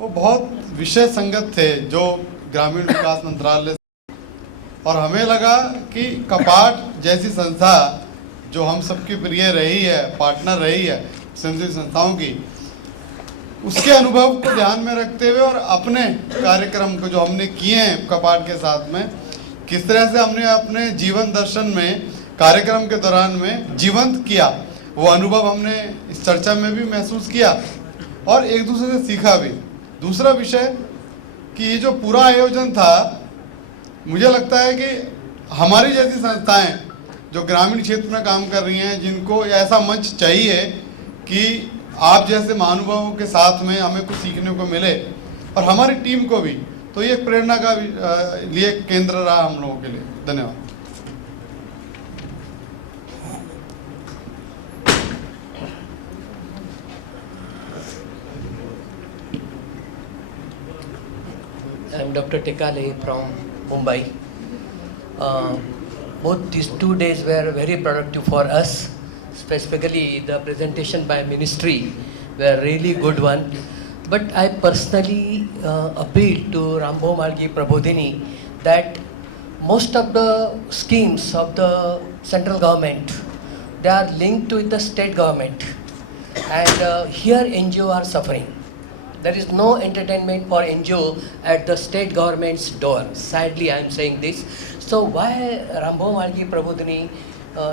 वो बहुत विषय संगत थे जो ग्रामीण विकास मंत्रालय, और हमें लगा कि कपाट जैसी संस्था जो हम सबकी प्रिय रही है, पार्टनर रही है स्वयंसेवी संस्थाओं की, उसके अनुभव को ध्यान में रखते हुए और अपने कार्यक्रम को जो हमने किए हैं कपाट के साथ में, किस तरह से हमने अपने जीवन दर्शन में कार्यक्रम के दौरान में जीवंत किया, वो अनुभव हमने इस चर्चा में भी महसूस किया और एक दूसरे से सीखा भी। दूसरा विषय कि ये जो पूरा आयोजन था, मुझे लगता है कि हमारी जैसी संस्थाएं जो ग्रामीण क्षेत्र में काम कर रही हैं, जिनको ऐसा मंच चाहिए कि आप जैसे महानुभावों के साथ में हमें कुछ सीखने को मिले और हमारी टीम को भी, तो ये प्रेरणा का लिए केंद्र रहा हम लोगों के लिए। धन्यवाद। I am Dr. Tekale from Mumbai. Both these 2 days were very productive for us. Specifically, the presentation by ministry were really good one. But I personally appeal to Rambho Malgi Prabodhini that most of the schemes of the central government, they are linked to the state government, and here NGO are suffering. There is no entertainment for NGO at the state government's door. Sadly, I am saying this. So why Rambho Malgi Prabodhini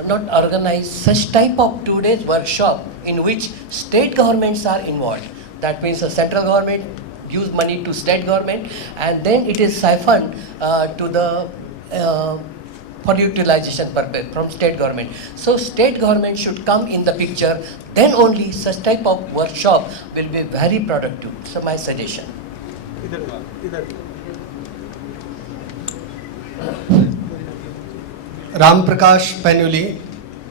not organize such type of 2 days workshop in which state governments are involved? That means the central government gives money to state government and then it is siphoned to the for utilization purpose from state government. So state government should come in the picture, then only such type of workshop will be very productive. So my suggestion. Ram Prakash Painuly,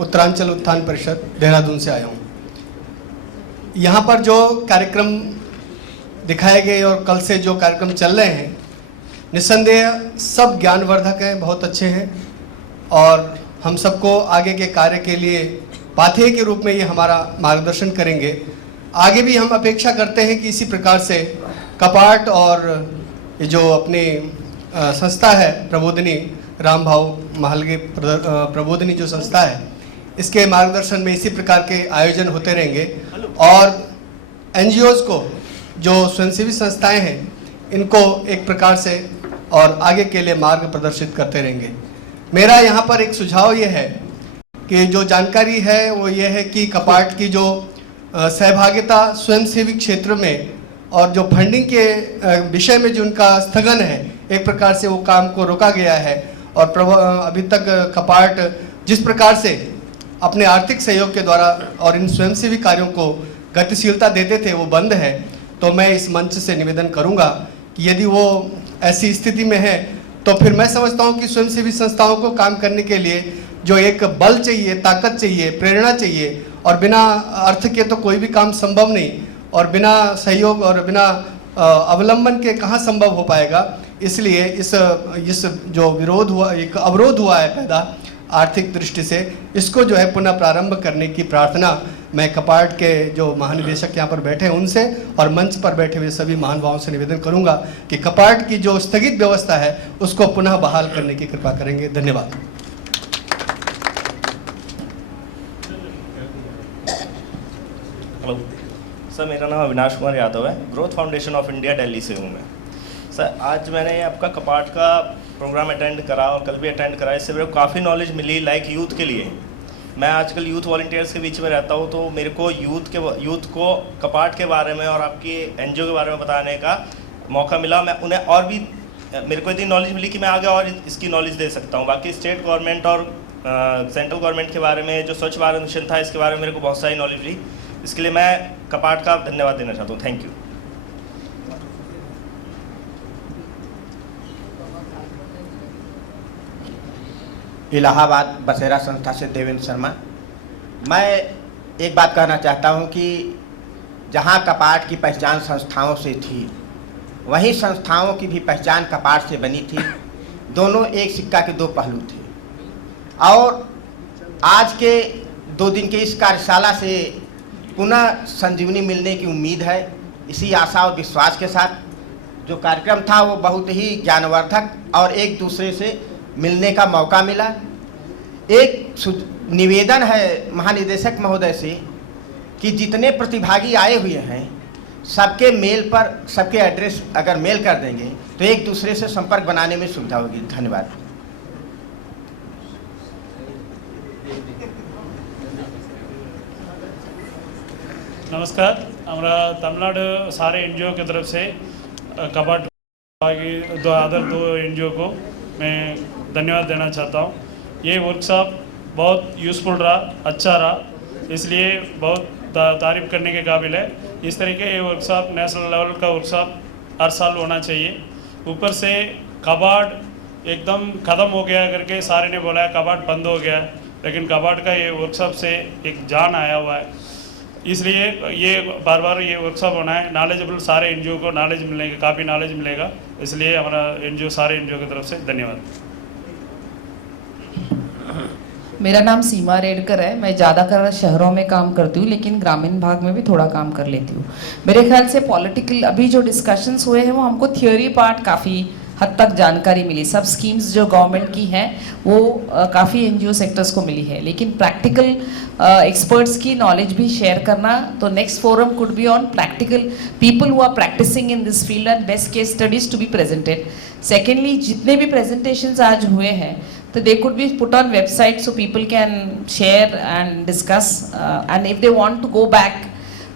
Uttaranchal उत्थान परिषद, देहरादून से आया हूँ। यहाँ पर जो कार्यक्रम दिखाए गए और कल से जो कार्यक्रम चल रहे हैं, निस्संदेह सब ज्ञानवर्धक हैं, बहुत अच्छे हैं और हम सबको आगे के कार्य के लिए पाथेय के रूप में ये हमारा मार्गदर्शन करेंगे। आगे भी हम अपेक्षा करते हैं कि इसी प्रकार से कपाट और ये जो अपनी संस्था है प्रबोधिनी, राम भाव महालगी प्रबोधिनी जो संस्था है, इसके मार्गदर्शन में इसी प्रकार के आयोजन होते रहेंगे और NGOs को जो स्वयंसेवी संस्थाएं हैं इनको एक प्रकार से और आगे के लिए मार्ग प्रदर्शित करते रहेंगे। मेरा यहाँ पर एक सुझाव ये है कि जो जानकारी है वो ये है कि कपाट की जो सहभागिता स्वयंसेवी क्षेत्र में और जो फंडिंग के विषय में जो उनका स्थगन है, एक प्रकार से वो काम को रोका गया है और अभी तक कपाट जिस प्रकार से अपने आर्थिक सहयोग के द्वारा और इन स्वयंसेवी कार्यों को गतिशीलता देते थे वो बंद है। तो मैं इस मंच से निवेदन करूंगा कि यदि वो ऐसी स्थिति में है तो फिर मैं समझता हूं कि स्वयंसेवी संस्थाओं को काम करने के लिए जो एक बल चाहिए, ताकत चाहिए, प्रेरणा चाहिए और बिना अर्थ के तो कोई भी काम संभव नहीं और बिना सहयोग और बिना अवलंबन के कहाँ संभव हो पाएगा। इसलिए इस जो विरोध हुआ, एक अवरोध हुआ है पैदा आर्थिक दृष्टि से, इसको जो है पुनः प्रारंभ करने की प्रार्थना मैं कपाट के जो महानिदेशक यहाँ पर बैठे हैं उनसे और मंच पर बैठे हुए सभी महानुभावों से निवेदन करूंगा कि कपाट की जो स्थगित व्यवस्था है उसको पुनः बहाल करने की कृपा करेंगे। धन्यवाद। हेलो सर, मेरा नाम अविनाश कुमार यादव है, growth foundation of India Delhi से हूँ मैं। सर आज मैंने आपका कपाट का प्रोग्राम अटेंड करा और कल भी अटेंड करा, इससे मेरे को काफ़ी नॉलेज मिली लाइक यूथ के लिए। मैं आजकल यूथ वॉलंटियर्स के बीच में रहता हूँ, तो मेरे को यूथ को कपाट के बारे में और आपकी NGO के बारे में बताने का मौका मिला। मैं उन्हें और भी मेरे को इतनी नॉलेज मिली कि मैं आगे और इसकी नॉलेज दे सकता हूँ। बाकी स्टेट गवर्नमेंट और सेंट्रल गवर्नमेंट के बारे में जो स्वच्छ भारत मिशन था, इसके बारे में मेरे को बहुत सारी नॉलेज मिली। इसके लिए मैं कपाट का धन्यवाद देना चाहता हूँ। Thank you. इलाहाबाद बसेरा संस्था से देवेंद्र शर्मा। मैं एक बात कहना चाहता हूं कि जहां कपाट की पहचान संस्थाओं से थी, वहीं संस्थाओं की भी पहचान कपाट से बनी थी। दोनों एक सिक्का के दो पहलू थे और आज के 2 दिन के इस कार्यशाला से पुनः संजीवनी मिलने की उम्मीद है। इसी आशा और विश्वास के साथ जो कार्यक्रम था वो बहुत ही ज्ञानवर्धक और एक दूसरे से मिलने का मौका मिला। एक निवेदन है महानिदेशक महोदय से कि जितने प्रतिभागी आए हुए हैं सबके मेल पर सबके एड्रेस अगर मेल कर देंगे तो एक दूसरे से संपर्क बनाने में सुविधा होगी। धन्यवाद। नमस्कार, हमारा तमिलनाडु सारे एनजीओ की तरफ से कपाट अदर 2 एनजीओ को मैं धन्यवाद देना चाहता हूँ। ये वर्कशॉप बहुत यूज़फुल रहा, अच्छा रहा, इसलिए बहुत तारीफ़ करने के काबिल है। इस तरीके ये वर्कशॉप नेशनल लेवल का वर्कशॉप हर साल होना चाहिए। ऊपर से कबाड़ एकदम ख़त्म हो गया करके सारे ने बोला है कबाड़ बंद हो गया, लेकिन कबाड़ का ये वर्कशॉप से एक जान आया हुआ है। इसलिए ये बार बार ये वर्कशॉप होना है। नॉलेजेबल सारे एनजीओ को नॉलेज मिलेगा, काफ़ी नॉलेज मिलेगा, इसलिए हमारा एनजीओ सारे एनजीओ की तरफ से धन्यवाद। मेरा नाम सीमा रेडकर है। मैं ज़्यादातर शहरों में काम करती हूँ, लेकिन ग्रामीण भाग में भी थोड़ा काम कर लेती हूँ। मेरे ख्याल से पॉलिटिकल अभी जो डिस्कशंस हुए हैं वो हमको थियोरी पार्ट काफ़ी हद तक जानकारी मिली। सब स्कीम्स जो गवर्नमेंट की हैं वो काफ़ी एनजीओ सेक्टर्स को मिली है, लेकिन प्रैक्टिकल एक्सपर्ट्स की नॉलेज भी शेयर करना, तो next forum could be on practical people who are practising in this field and best case studies to be presented. Secondly, जितने भी प्रेजेंटेशंस आज हुए हैं तो they could be put on website so people can share and discuss and if they want to go back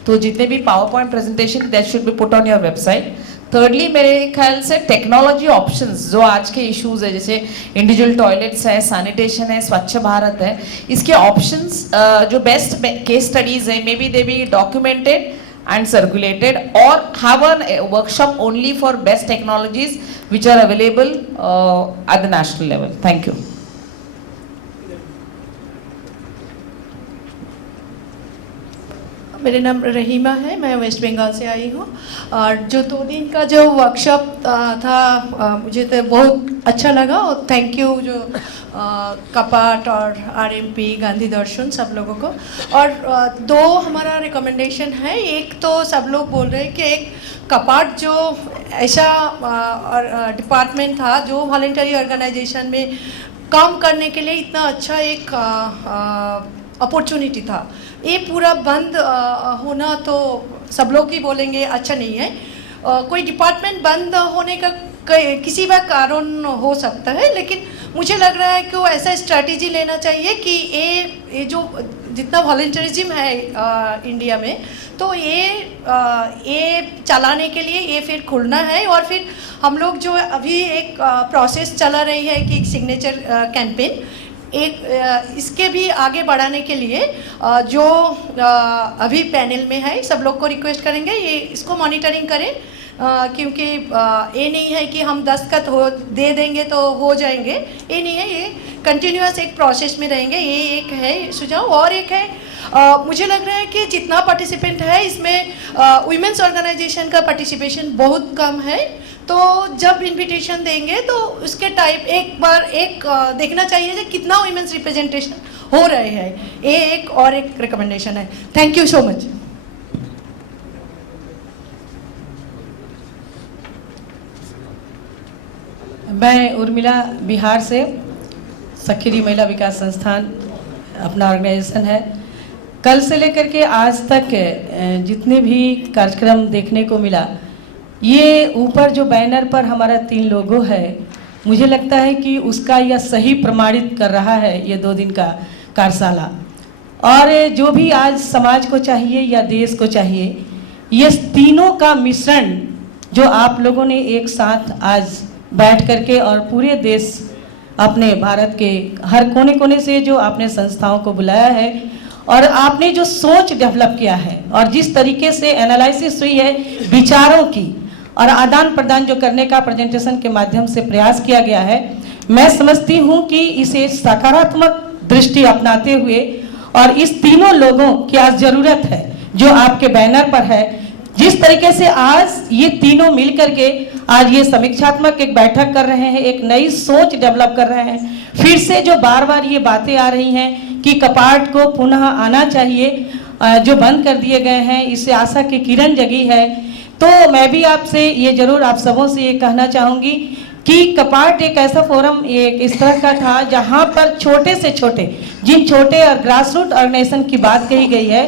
तो जितने भी PowerPoint presentation that should be put on your website। thirdly, मेरे ख्याल से टेक्नोलॉजी ऑप्शंस जो आज के issues है, जैसे इंडिविजुअल टॉयलेट्स है, सैनिटेशन है, स्वच्छ भारत है, इसके ऑप्शंस जो बेस्ट केस स्टडीज है, may be they be documented and circulated or have a workshop only for best technologies which are available at the national level. Thank you. मेरा नाम रहीमा है, मैं वेस्ट बंगाल से आई हूँ। और जो 2 दिन का जो वर्कशॉप था मुझे तो बहुत अच्छा लगा, और थैंक यू जो कपाट और आरएमपी गांधी दर्शन सब लोगों को। और 2 हमारा रिकमेंडेशन है। एक तो सब लोग बोल रहे हैं कि एक कपाट जो ऐसा डिपार्टमेंट था जो वॉलंटरी ऑर्गेनाइजेशन में काम करने के लिए इतना अच्छा एक अपॉर्चुनिटी था, ये पूरा बंद होना तो सब लोग ही बोलेंगे अच्छा नहीं है। कोई डिपार्टमेंट बंद होने का किसी भी कारण हो सकता है, लेकिन मुझे लग रहा है कि वो ऐसा स्ट्रैटेजी लेना चाहिए कि ये जो जितना वॉलंटरिज्म है इंडिया में, तो ये चलाने के लिए ये फिर खुलना है। और फिर हम लोग जो अभी एक प्रोसेस चला रही है कि सिग्नेचर कैंपेन, एक इसके भी आगे बढ़ाने के लिए जो अभी पैनल में है सब लोग को रिक्वेस्ट करेंगे ये इसको मॉनिटरिंग करें, क्योंकि ये नहीं है कि हम दस्तखत दे देंगे तो हो जाएंगे, ये नहीं है, ये कंटिन्यूअस एक प्रोसेस में रहेंगे। ये एक है सुझाव। और एक है मुझे लग रहा है कि जितना पार्टिसिपेंट है इसमें वुमेन्स ऑर्गेनाइजेशन का पार्टिसिपेशन बहुत कम है, तो जब इनविटेशन देंगे तो उसके टाइप एक बार देखना चाहिए कि कितना वुमेन्स रिप्रेजेंटेशन हो रहे हैं। ये एक और एक रिकमेंडेशन है। Thank you so much. मैं उर्मिला बिहार से, सखीरी महिला विकास संस्थान अपना ऑर्गेनाइजेशन है। कल से लेकर के आज तक जितने भी कार्यक्रम देखने को मिला, ये ऊपर जो बैनर पर हमारा 3 लोगो है, मुझे लगता है कि उसका यह सही प्रमाणित कर रहा है ये 2 दिन का कार्यशाला। और जो भी आज समाज को चाहिए या देश को चाहिए, ये तीनों का मिश्रण जो आप लोगों ने एक साथ आज बैठ करके और पूरे देश अपने भारत के हर कोने कोने से जो आपने संस्थाओं को बुलाया है और आपने जो सोच डेवलप किया है और जिस तरीके से एनालिसिस हुई है विचारों की और आदान प्रदान जो करने का प्रेजेंटेशन के माध्यम से प्रयास किया गया है, मैं समझती हूँ कि इसे सकारात्मक दृष्टि अपनाते हुए और इस तीनों लोगों की आज जरूरत है जो आपके बैनर पर है, जिस तरीके से आज ये तीनों मिल करके आज ये समीक्षात्मक एक बैठक कर रहे हैं, एक नई सोच डेवलप कर रहे हैं। फिर से जो बार बार ये बातें आ रही हैं कि कपाट को पुनः आना चाहिए, जो बंद कर दिए गए हैं, इससे आशा की किरण जगी है। तो मैं भी आपसे ये जरूर आप सबों से ये कहना चाहूँगी कि कपाट एक ऐसा फोरम एक इस तरह का था जहाँ पर छोटे से छोटे जिन छोटे और ग्रास रूट ऑर्गेनाइजेशन की बात कही गई है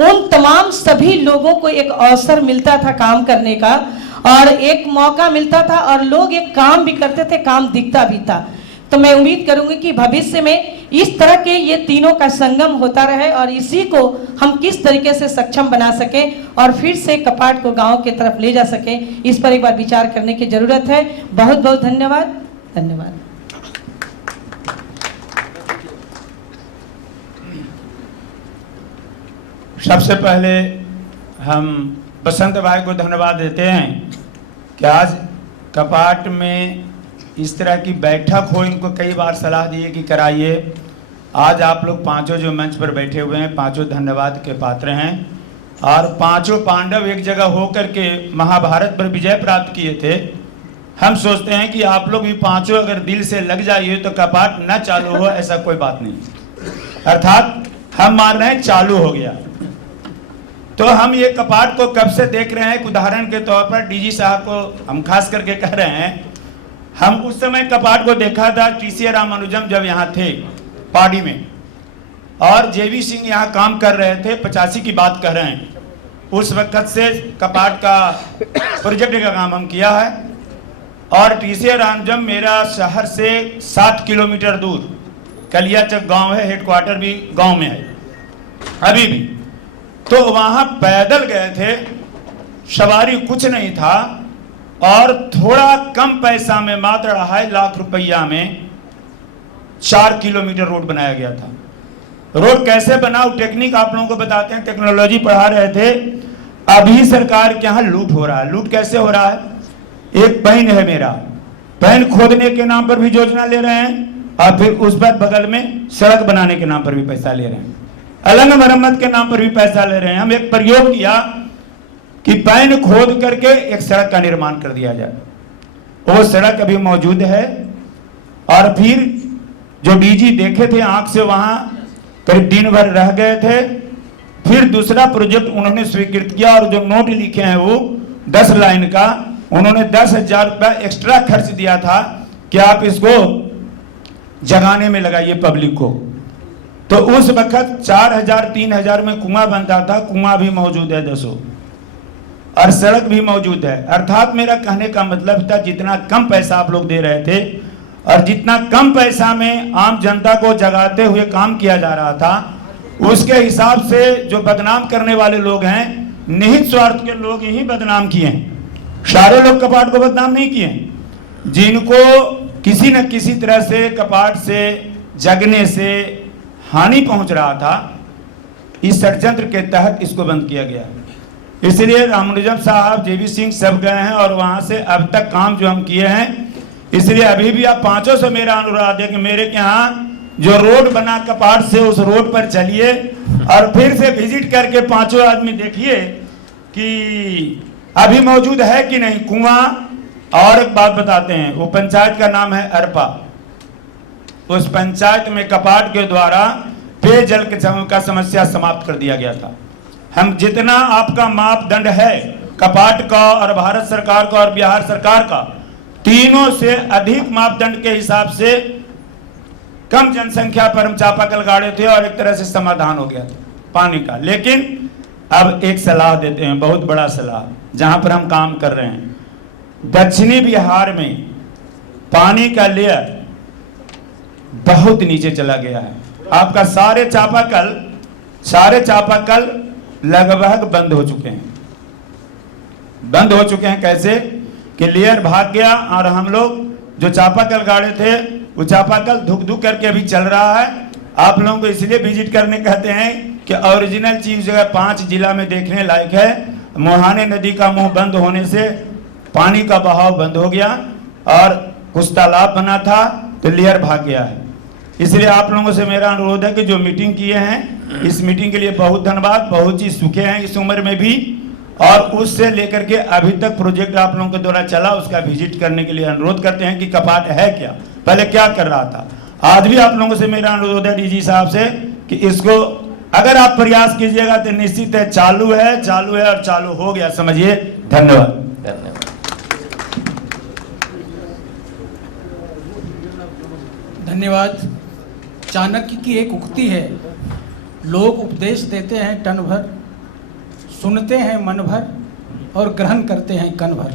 उन तमाम सभी लोगों को एक अवसर मिलता था काम करने का और एक मौका मिलता था और लोग एक काम भी करते थे, काम दिखता भी था। तो मैं उम्मीद करूंगी कि भविष्य में इस तरह के ये तीनों का संगम होता रहे और इसी को हम किस तरीके से सक्षम बना सकें और फिर से कपाट को गांव की तरफ ले जा सकें, इस पर एक बार विचार करने की जरूरत है। बहुत बहुत धन्यवाद। धन्यवाद। सबसे पहले हम बसंत भाई को धन्यवाद देते हैं कि आज कपाट में इस तरह की बैठक हो। इनको कई बार सलाह दिए कि कराइए। आज आप लोग पांचों जो मंच पर बैठे हुए हैं पांचों धन्यवाद के पात्र हैं और पांचों पांडव एक जगह होकर के महाभारत पर विजय प्राप्त किए थे। हम सोचते हैं कि आप लोग भी पांचों अगर दिल से लग जाइए तो कपाट न चालू हो, ऐसा कोई बात नहीं। अर्थात हम मान रहे हैं चालू हो गया। तो हम ये कपाट को कब से देख रहे हैं, एक उदाहरण के तौर पर डीजी साहब को हम खास करके कह रहे हैं, हम उस समय कपाट को देखा था टीसी रामानुजम जब यहाँ थे पार्टी में और जेवी सिंह यहाँ काम कर रहे थे। 85 की बात कर रहे हैं। उस वक्त से कपाट का प्रोजेक्ट का काम हम किया है और टीसी रामानुजम मेरा शहर से 7 किलोमीटर दूर कलियाचक गांव है, हेडक्वार्टर भी गांव में है अभी भी। तो वहां पैदल गए थे, सवारी कुछ नहीं था और थोड़ा कम पैसा में मात्र 2.5 लाख रुपया में 4 किलोमीटर रोड बनाया गया था। रोड कैसे बना, टेक्निक आप लोगों को बताते हैं। टेक्नोलॉजी पढ़ा रहे थे। अभी सरकार के यहाँ लूट हो रहा है। लूट कैसे हो रहा है, एक पैन है मेरा, पैन खोदने के नाम पर भी योजना ले रहे हैं और फिर उस पर बगल में सड़क बनाने के नाम पर भी पैसा ले रहे हैं, अलंग मरम्मत के नाम पर भी पैसा ले रहे हैं। हम एक प्रयोग किया कि पैन खोद करके एक सड़क का निर्माण कर दिया जाए। वो सड़क अभी मौजूद है और फिर जो डीजी देखे थे आंख से वहां करीब दिन भर रह गए थे। फिर दूसरा प्रोजेक्ट उन्होंने स्वीकृत किया और जो नोट लिखे हैं वो 10 लाइन का, उन्होंने 10,000 रुपया एक्स्ट्रा खर्च दिया था कि आप इसको जगाने में लगाइए पब्लिक को। तो उस वक्त 4,000 3,000 में कुआं बनता था। कुआं भी मौजूद है 10 और सड़क भी मौजूद है। अर्थात मेरा कहने का मतलब था जितना कम पैसा आप लोग दे रहे थे और जितना कम पैसा में आम जनता को जगाते हुए काम किया जा रहा था, उसके हिसाब से जो बदनाम करने वाले लोग हैं, निहित स्वार्थ के लोग ही बदनाम किए हैं। सारे लोग कपाट को बदनाम नहीं किए। जिनको किसी न किसी तरह से कपाट से जगने से हानि पहुंच रहा था, इस षड्यंत्र के तहत इसको बंद किया गया। इसलिए रामानुजम साहब, जेवी सिंह सब गए हैं और वहां से अब तक काम जो हम किए हैं, इसलिए अभी भी आप पांचों से मेरा अनुरोध है कि मेरे के यहाँ जो रोड बना कपाट से, उस रोड पर चलिए और फिर से विजिट करके पांचों आदमी देखिए कि अभी मौजूद है कि नहीं कुआं। और एक बात बताते हैं, वो पंचायत का नाम है अरपा। उस पंचायत में कपाट के द्वारा पेयजल का समस्या समाप्त कर दिया गया था। हम जितना आपका मापदंड है कपाट का और भारत सरकार का और बिहार सरकार का, तीनों से अधिक मापदंड के हिसाब से कम जनसंख्या पर हम चापाकल गाड़े थे और एक तरह से समाधान हो गया था पानी का। लेकिन अब एक सलाह देते हैं, बहुत बड़ा सलाह, जहां पर हम काम कर रहे हैं। दक्षिणी बिहार में पानी का लेयर बहुत नीचे चला गया है। आपका सारे चापाकल लगभग बंद हो चुके हैं। बंद हो चुके हैं कैसे कि लेयर भाग गया और हम लोग जो चापाकल गाड़े थे वो चापाकल धुक धुक करके अभी चल रहा है। आप लोगों को इसलिए विजिट करने कहते हैं कि ओरिजिनल चीज जगह 5 जिला में देखने लायक है। मोहाने नदी का मुंह बंद होने से पानी का बहाव बंद हो गया और कुछ तालाब बना था तो लेयर भाग गया है। इसलिए आप लोगों से मेरा अनुरोध है कि जो मीटिंग किए हैं, इस मीटिंग के लिए बहुत धन्यवाद। बहुत चीज सूखे हैं इस उम्र में भी और उससे लेकर के अभी तक प्रोजेक्ट आप लोगों के द्वारा चला, उसका विजिट करने के लिए अनुरोध करते हैं कि कपाट है क्या, पहले क्या कर रहा था। आज भी आप लोगों से मेरा अनुरोध है डीजी साहब से कि इसको अगर आप प्रयास कीजिएगा तो निश्चित है चालू है और चालू हो गया समझिए। धन्यवाद। धन्यवाद। धन्यवाद। चाणक्य की एक उक्ति है, लोग उपदेश देते हैं टन भर, सुनते हैं मन भर और ग्रहण करते हैं कण भर।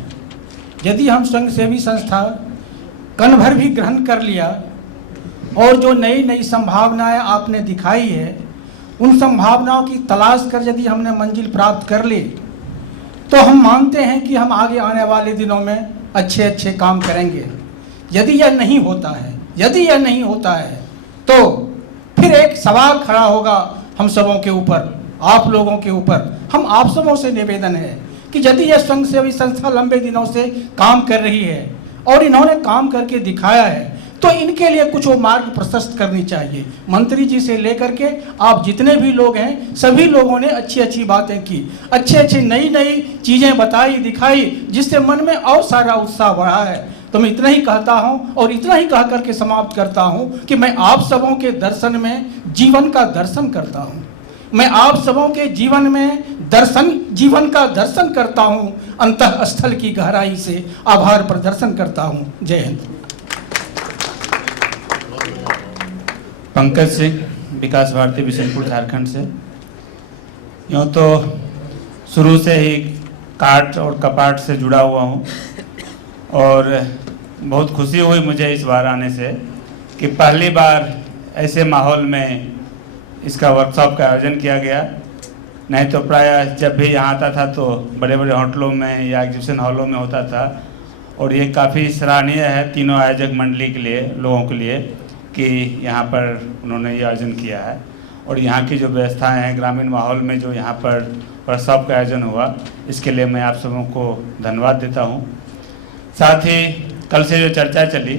यदि हम स्वयंसेवी संस्था कण भर भी ग्रहण कर लिया और जो नई नई संभावनाएं आपने दिखाई है, उन संभावनाओं की तलाश कर यदि हमने मंजिल प्राप्त कर ली, तो हम मानते हैं कि हम आगे आने वाले दिनों में अच्छे अच्छे काम करेंगे। यदि यह नहीं होता है, तो फिर एक सवाल खड़ा होगा हम सबों के ऊपर, आप लोगों के ऊपर। हम आप सबों से निवेदन है कि यदि यह स्वयंसेवी संस्था लंबे दिनों से काम कर रही है और इन्होंने काम करके दिखाया है, तो इनके लिए कुछ वो मार्ग प्रशस्त करनी चाहिए। मंत्री जी से लेकर के आप जितने भी लोग हैं, सभी लोगों ने अच्छी अच्छी बातें की, अच्छी अच्छी नई नई चीज़ें बताई दिखाई, जिससे मन में और सारा उत्साह बढ़ा है। तो मैं इतना ही कहता हूँ और इतना ही कह करके समाप्त करता हूँ कि मैं आप सबों के दर्शन में जीवन का दर्शन करता हूँ। मैं आप सबों के जीवन में जीवन का दर्शन करता हूँ, अंतः स्थल की गहराई से आभार प्रदर्शन करता हूँ। जय हिंद। पंकज सिंह, विकास भारती, बिशनपुर, झारखंड से। यूँ तो शुरू से ही काट और कपाट से जुड़ा हुआ हूँ और बहुत खुशी हुई मुझे इस बार आने से कि पहली बार ऐसे माहौल में इसका वर्कशॉप का आयोजन किया गया। नहीं तो प्रायः जब भी यहाँ आता था तो बड़े बड़े होटलों में या एग्जीबिशन हॉलों में होता था। और ये काफ़ी सराहनीय है तीनों आयोजक मंडली के लिए, लोगों के लिए, कि यहाँ पर उन्होंने ये आयोजन किया है। और यहाँ की जो व्यवस्थाएं हैं ग्रामीण माहौल में, जो यहाँ पर वर्कशॉप का आयोजन हुआ, इसके लिए मैं आप सबों को धन्यवाद देता हूँ। साथ ही कल से जो चर्चा चली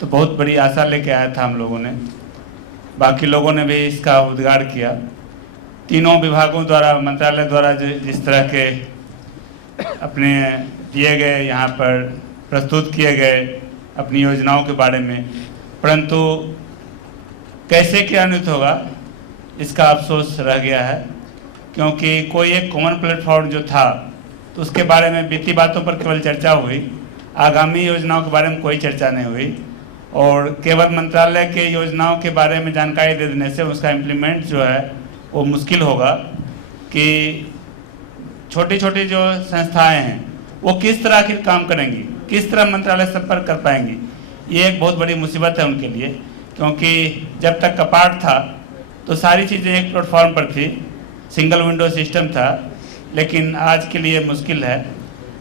तो बहुत बड़ी आशा लेके आया था हम लोगों ने, बाकी लोगों ने भी इसका उद्घाटन किया। तीनों विभागों द्वारा, मंत्रालय द्वारा जिस तरह के अपने दिए गए, यहाँ पर प्रस्तुत किए गए अपनी योजनाओं के बारे में, परंतु कैसे क्रियान्वित होगा इसका अफसोस रह गया है, क्योंकि कोई एक कॉमन प्लेटफॉर्म जो था तो उसके बारे में बीती बातों पर केवल चर्चा हुई, आगामी योजनाओं के बारे में कोई चर्चा नहीं हुई। और केवल मंत्रालय के योजनाओं के बारे में जानकारी दे देने से उसका इम्प्लीमेंट जो है वो मुश्किल होगा कि छोटी छोटी जो संस्थाएं हैं वो किस तरह आखिर काम करेंगी, किस तरह मंत्रालय संपर्क कर पाएंगी। ये एक बहुत बड़ी मुसीबत है उनके लिए, क्योंकि जब तक कपाट था तो सारी चीज़ें एक प्लेटफॉर्म पर थी, सिंगल विंडो सिस्टम था, लेकिन आज के लिए मुश्किल है।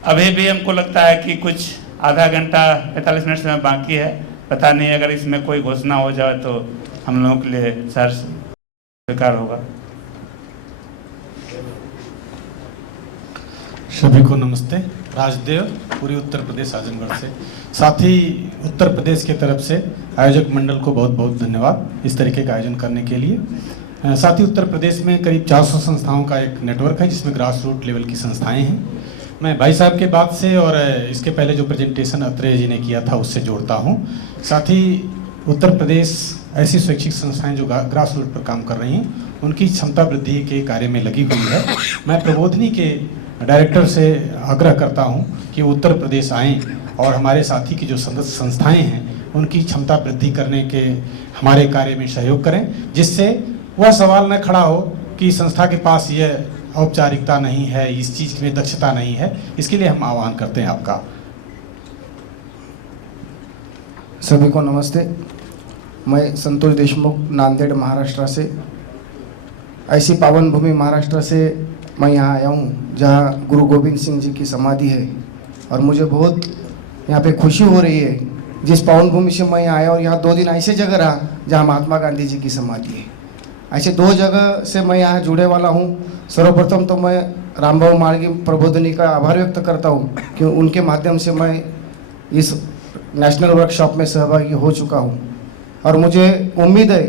अभी भी हमको लगता है कि कुछ आधा घंटा 45 मिनट समय बाकी है। पता नहीं अगर इसमें कोई घोषणा हो जाए तो हम लोगों के लिए बेकार होगा। सभी को नमस्ते। राजदेव, पूरी उत्तर प्रदेश आजमगढ़ से। साथ ही उत्तर प्रदेश की तरफ से आयोजक मंडल को बहुत बहुत धन्यवाद इस तरीके का आयोजन करने के लिए। साथ ही उत्तर प्रदेश में करीब 400 संस्थाओं का एक नेटवर्क है, जिसमें ग्रास रूट लेवल की संस्थाएं हैं। मैं भाई साहब के बात से और इसके पहले जो प्रेजेंटेशन अत्रेय जी ने किया था उससे जोड़ता हूँ। साथ ही उत्तर प्रदेश ऐसी शैक्षिक संस्थाएं जो ग्रास रूट पर काम कर रही हैं, उनकी क्षमता वृद्धि के कार्य में लगी हुई है। मैं प्रबोधिनी के डायरेक्टर से आग्रह करता हूं कि उत्तर प्रदेश आएँ और हमारे साथी की जो संस्थाएं हैं उनकी क्षमता वृद्धि करने के हमारे कार्य में सहयोग करें, जिससे वह सवाल न खड़ा हो कि संस्था के पास यह औपचारिकता नहीं है, इस चीज़ में दक्षता नहीं है। इसके लिए हम आह्वान करते हैं आपका। सभी को नमस्ते। मैं संतोष देशमुख, नांदेड़, महाराष्ट्र से। ऐसी पावन भूमि महाराष्ट्र से मैं यहाँ आया हूँ जहाँ गुरु गोविंद सिंह जी की समाधि है, और मुझे बहुत यहाँ पे खुशी हो रही है जिस पावन भूमि से मैं यहाँ आया। और यहाँ 2 दिन ऐसे जगह रहा जहाँ महात्मा गांधी जी की समाधि है। ऐसे 2 जगह से मैं यहाँ जुड़े वाला हूँ। सर्वप्रथम तो मैं रामबाबू मार्गी प्रबोधिनी का आभार व्यक्त करता हूँ कि उनके माध्यम से मैं इस नेशनल वर्कशॉप में सहभागी हो चुका हूँ। और मुझे उम्मीद है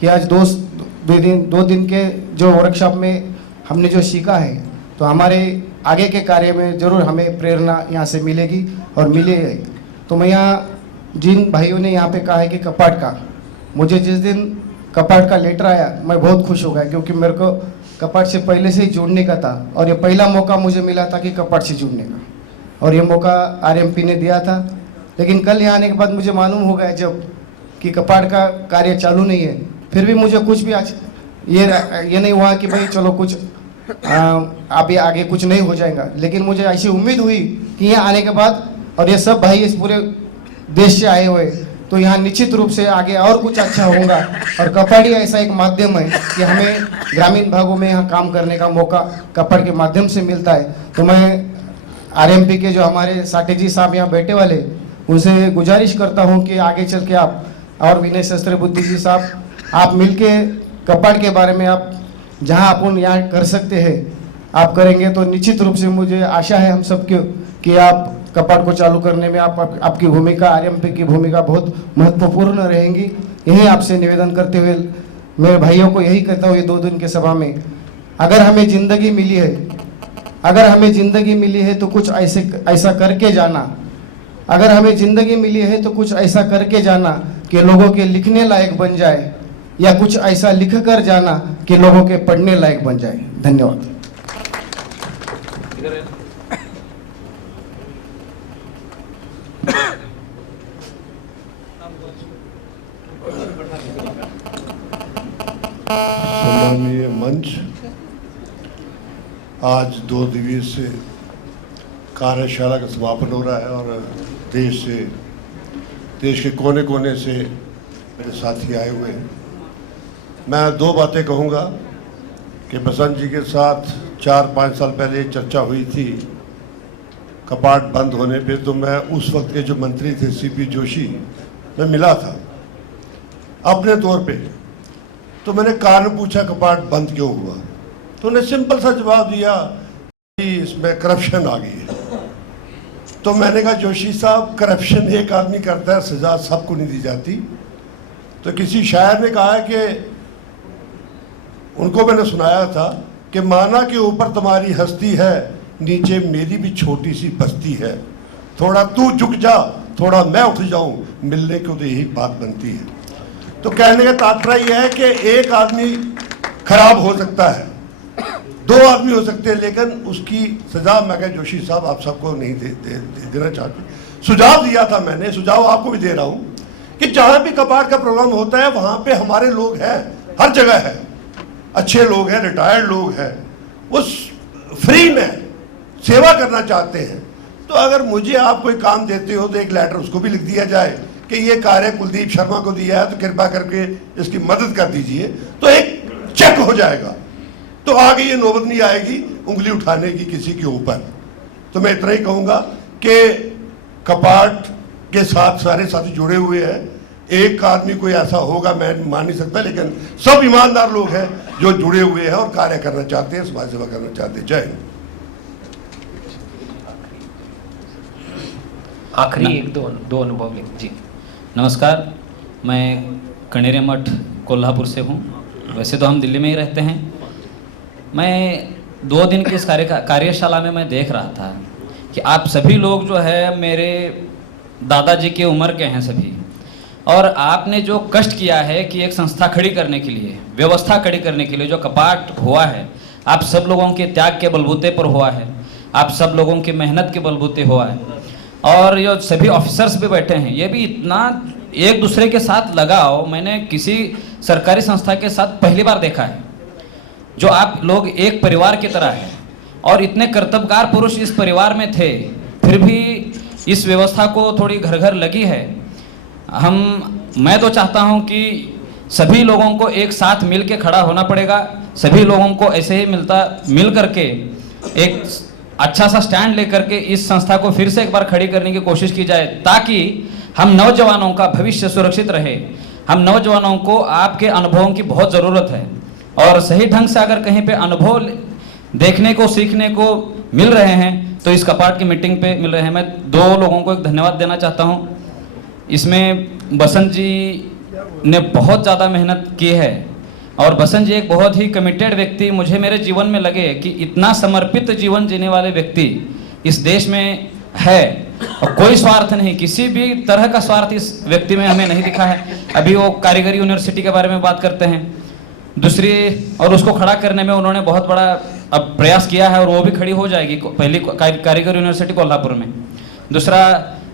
कि आज 2 दिन के जो वर्कशॉप में हमने जो सीखा है, तो हमारे आगे के कार्य में ज़रूर हमें प्रेरणा यहाँ से मिलेगी और मिली है। तो मैं यहाँ जिन भाइयों ने यहाँ पे कहा है कि कपाट का, मुझे जिस दिन कपाट का लेटर आया मैं बहुत खुश हो गया, क्योंकि मेरे को कपाट से पहले से ही जुड़ने का था और ये पहला मौका मुझे मिला था कि कपाट से जुड़ने का, और ये मौका आरएमपी ने दिया था। लेकिन कल यहाँ आने के बाद मुझे मालूम हो गया जब कि कपाट का कार्य चालू नहीं है, फिर भी मुझे कुछ भी ये नहीं हुआ कि भाई चलो कुछ अभी आगे कुछ नहीं हो जाएगा। लेकिन मुझे ऐसी उम्मीद हुई कि यहाँ आने के बाद, और ये सब भाई इस पूरे देश से आए हुए, तो यहाँ निश्चित रूप से आगे और कुछ अच्छा होगा। और कपाट ही ऐसा एक माध्यम है कि हमें ग्रामीण भागों में यहाँ काम करने का मौका कपाट के माध्यम से मिलता है। तो मैं आरएमपी के जो हमारे साटे जी साहब यहाँ बैठे वाले, उनसे गुजारिश करता हूँ कि आगे चल के आप और विनय सहस्त्रबुद्धे जी साहब, आप मिलके कपाट के बारे में आप जहाँ अपन यहाँ कर सकते हैं आप करेंगे, तो निश्चित रूप से मुझे आशा है हम सबके कि आप कपाट को चालू करने में आपकी भूमिका, आरएमपी की भूमिका बहुत महत्वपूर्ण रहेंगी। यही आपसे निवेदन करते हुए मेरे भाइयों को यही कहता हूँ, ये 2 दिन के सभा में, अगर हमें ज़िंदगी मिली है तो कुछ ऐसा करके जाना। अगर हमें ज़िंदगी मिली है तो कुछ ऐसा करके जाना कि लोगों के लिखने लायक बन जाए, या कुछ ऐसा लिख कर जाना कि लोगों के पढ़ने लायक बन जाए। धन्यवाद। सम्मानीय मंच, आज 2 दिवसीय कार्यशाला का समापन हो रहा है और देश के कोने कोने से मेरे साथी आए हुए हैं। मैं 2 बातें कहूँगा कि बसंत जी के साथ 4-5 साल पहले चर्चा हुई थी कपाट बंद होने पे, तो मैं उस वक्त के जो मंत्री थे सीपी जोशी, मैं मिला था अपने तौर पे। तो मैंने कारण पूछा कपाट बंद क्यों हुआ, तो उन्हें सिंपल सा जवाब दिया कि इसमें करप्शन आ गई है। तो मैंने कहा जोशी साहब, करप्शन एक आदमी करता है, सजा सबको नहीं दी जाती। तो किसी शायर ने कहा है कि उनको मैंने सुनाया था कि माना के ऊपर तुम्हारी हस्ती है, नीचे मेरी भी छोटी सी बस्ती है, थोड़ा तू झुक जा थोड़ा मैं उठ जाऊं, मिलने को तो यही बात बनती है। तो कहने का तात्पर्य यह है कि एक आदमी खराब हो सकता है, 2 आदमी हो सकते हैं, लेकिन उसकी सजा मैं कह जोशी साहब आप सबको नहीं देना चाहते। सुझाव दिया था मैंने, सुझाव आपको भी दे रहा हूं कि जहां भी कपाट का प्रोग्राम होता है वहां पे हमारे लोग हैं, हर जगह है, अच्छे लोग हैं, रिटायर्ड लोग हैं, वो फ्री में सेवा करना चाहते हैं। तो अगर मुझे आप कोई काम देते हो तो एक लेटर उसको भी लिख दिया जाए कि ये कार्य कुलदीप शर्मा को दिया है तो कृपा करके इसकी मदद कर दीजिए, तो एक चेक हो जाएगा। तो आगे ये नौबत नहीं आएगी उंगली उठाने की किसी के ऊपर। तो मैं इतना ही कहूँगा कि कपाट के साथ सारे साथी जुड़े हुए हैं। एक आदमी कोई ऐसा होगा मैं मान नहीं सकता, लेकिन सब ईमानदार लोग हैं जो जुड़े हुए हैं और कार्य करना चाहते हैं, समाज सेवा करना चाहते हैं। जय हिंद। आखिरी 1-2 अनुभव जी। नमस्कार, मैं कनेरे मठ कोल्हापुर से हूँ। वैसे तो हम दिल्ली में ही रहते हैं। मैं 2 दिन की इस कार्यशाला में मैं देख रहा था कि आप सभी लोग जो है मेरे दादाजी की उम्र के हैं सभी, और आपने जो कष्ट किया है कि एक संस्था खड़ी करने के लिए, व्यवस्था खड़ी करने के लिए जो कपाट हुआ है, आप सब लोगों के त्याग के बलबूते पर हुआ है, आप सब लोगों की मेहनत के बलबूते हुआ है। और ये सभी ऑफिसर्स भी बैठे हैं, ये भी इतना एक दूसरे के साथ लगाव मैंने किसी सरकारी संस्था के साथ पहली बार देखा है। जो आप लोग एक परिवार की तरह हैं और इतने कर्तव्यगार पुरुष इस परिवार में थे, फिर भी इस व्यवस्था को थोड़ी घर घर लगी है। मैं तो चाहता हूं कि सभी लोगों को एक साथ मिल के खड़ा होना पड़ेगा, सभी लोगों को ऐसे ही मिल करके एक अच्छा सा स्टैंड लेकर के इस संस्था को फिर से एक बार खड़ी करने की कोशिश की जाए, ताकि हम नौजवानों का भविष्य सुरक्षित रहे। हम नौजवानों को आपके अनुभवों की बहुत ज़रूरत है, और सही ढंग से अगर कहीं पे अनुभव देखने को सीखने को मिल रहे हैं तो इस कपाट की मीटिंग पे मिल रहे हैं। मैं 2 लोगों को एक धन्यवाद देना चाहता हूं। इसमें बसंत जी ने बहुत ज़्यादा मेहनत की है, और बसंत जी एक बहुत ही कमिटेड व्यक्ति मुझे मेरे जीवन में लगे कि इतना समर्पित जीवन जीने वाले व्यक्ति इस देश में है, और कोई स्वार्थ नहीं, किसी भी तरह का स्वार्थ इस व्यक्ति में हमें नहीं दिखा है। अभी वो कारीगरी यूनिवर्सिटी के बारे में बात करते हैं, दूसरी, और उसको खड़ा करने में उन्होंने बहुत बड़ा अब प्रयास किया है और वो भी खड़ी हो जाएगी पहली कारीगर यूनिवर्सिटी कोल्हापुर में। दूसरा,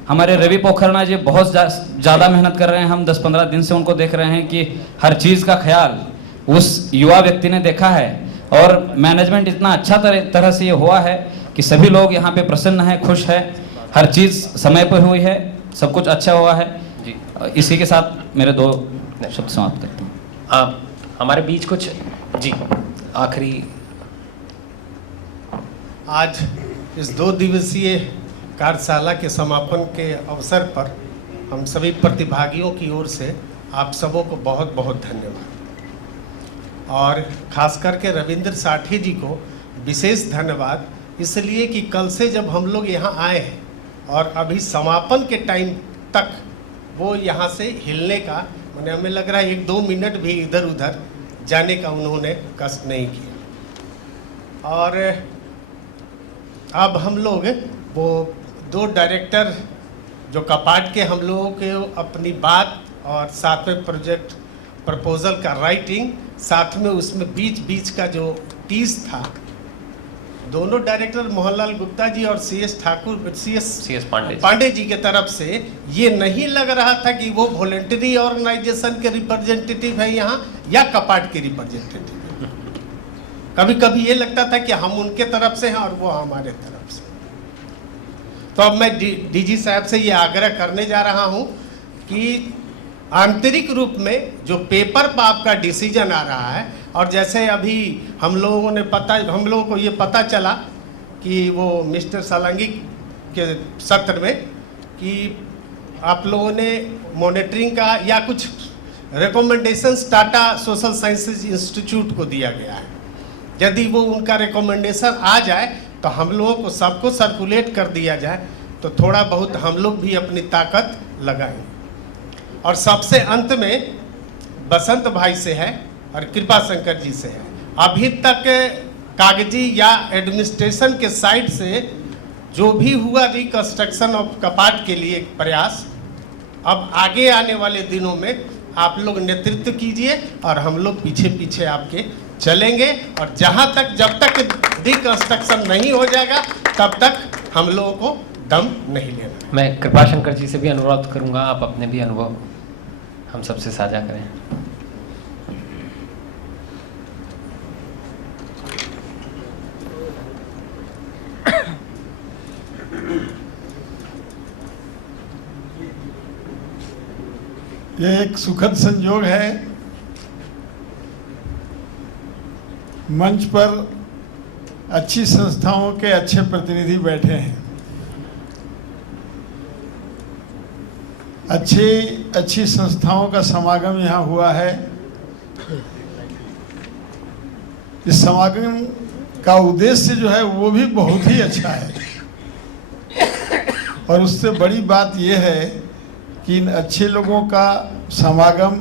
हमारे रवि पोखरना जी बहुत ज़्यादा मेहनत कर रहे हैं। हम 10-15 दिन से उनको देख रहे हैं कि हर चीज़ का ख्याल उस युवा व्यक्ति ने देखा है और मैनेजमेंट इतना अच्छा तरह से ये हुआ है कि सभी लोग यहाँ पे प्रसन्न हैं, खुश है, हर चीज़ समय पर हुई है, सब कुछ अच्छा हुआ है जी। इसी के साथ मेरे 2 शब्द समाप्त करता हूँ। हमारे बीच कुछ जी आखिरी, आज इस 2 दिवसीय कार्यशाला के समापन के अवसर पर हम सभी प्रतिभागियों की ओर से आप सबों को बहुत बहुत धन्यवाद, और खास करके रविंद्र साठी जी को विशेष धन्यवाद इसलिए कि कल से जब हम लोग यहाँ आए हैं और अभी समापन के टाइम तक वो यहाँ से हिलने का, मैंने हमें लग रहा है 1-2 मिनट भी इधर उधर जाने का उन्होंने कष्ट नहीं किया। और अब हम लोग वो 2 डायरेक्टर जो कपाट के हम लोगों के अपनी बात और साथ में प्रोजेक्ट प्रपोजल का राइटिंग, साथ में उसमें बीच बीच का जो टीज था, दोनों डायरेक्टर मोहनलाल गुप्ता जी और सीएस पांडे जी के तरफ से ये नहीं लग रहा था कि वो वॉलेंटरी ऑर्गेनाइजेशन के रिप्रेजेंटेटिव है यहाँ या कपाट के रिप्रेजेंटेटिव। कभी कभी ये लगता था कि हम उनके तरफ से हैं और वो हमारे तरफ से। तो अब मैं डीजी साहब से ये आग्रह करने जा रहा हूँ कि आंतरिक रूप में जो पेपर पर आपका डिसीजन आ रहा है, और जैसे अभी हम लोगों को ये पता चला कि वो मिस्टर सालंगी के सत्र में कि आप लोगों ने मॉनिटरिंग का या कुछ recommendations Tata social sciences institute को दिया गया है। यदि वो उनका रिकमेंडेशन आ जाए तो हम लोगों को सबको सर्कुलेट कर दिया जाए तो थोड़ा बहुत हम लोग भी अपनी ताकत लगाएंगे। और सबसे अंत में बसंत भाई से है और कृपा शंकर जी से है, अभी तक कागजी या एडमिनिस्ट्रेशन के साइड से जो भी हुआ रिकंस्ट्रक्शन ऑफ कपाट के लिए प्रयास, अब आगे आने वाले दिनों में आप लोग नेतृत्व कीजिए और हम लोग पीछे पीछे आपके चलेंगे, और जब तक रिकंस्ट्रक्शन नहीं हो जाएगा तब तक हम लोगों को दम नहीं लेना। मैं कृपा शंकर जी से भी अनुरोध करूंगा, आप अपने भी अनुभव हम सबसे साझा करें। यह एक सुखद संयोग है, मंच पर अच्छी संस्थाओं के अच्छे प्रतिनिधि बैठे हैं, अच्छी संस्थाओं का समागम यहाँ हुआ है। इस समागम का उद्देश्य जो है वो भी बहुत ही अच्छा है, और उससे बड़ी बात यह है कि इन अच्छे लोगों का समागम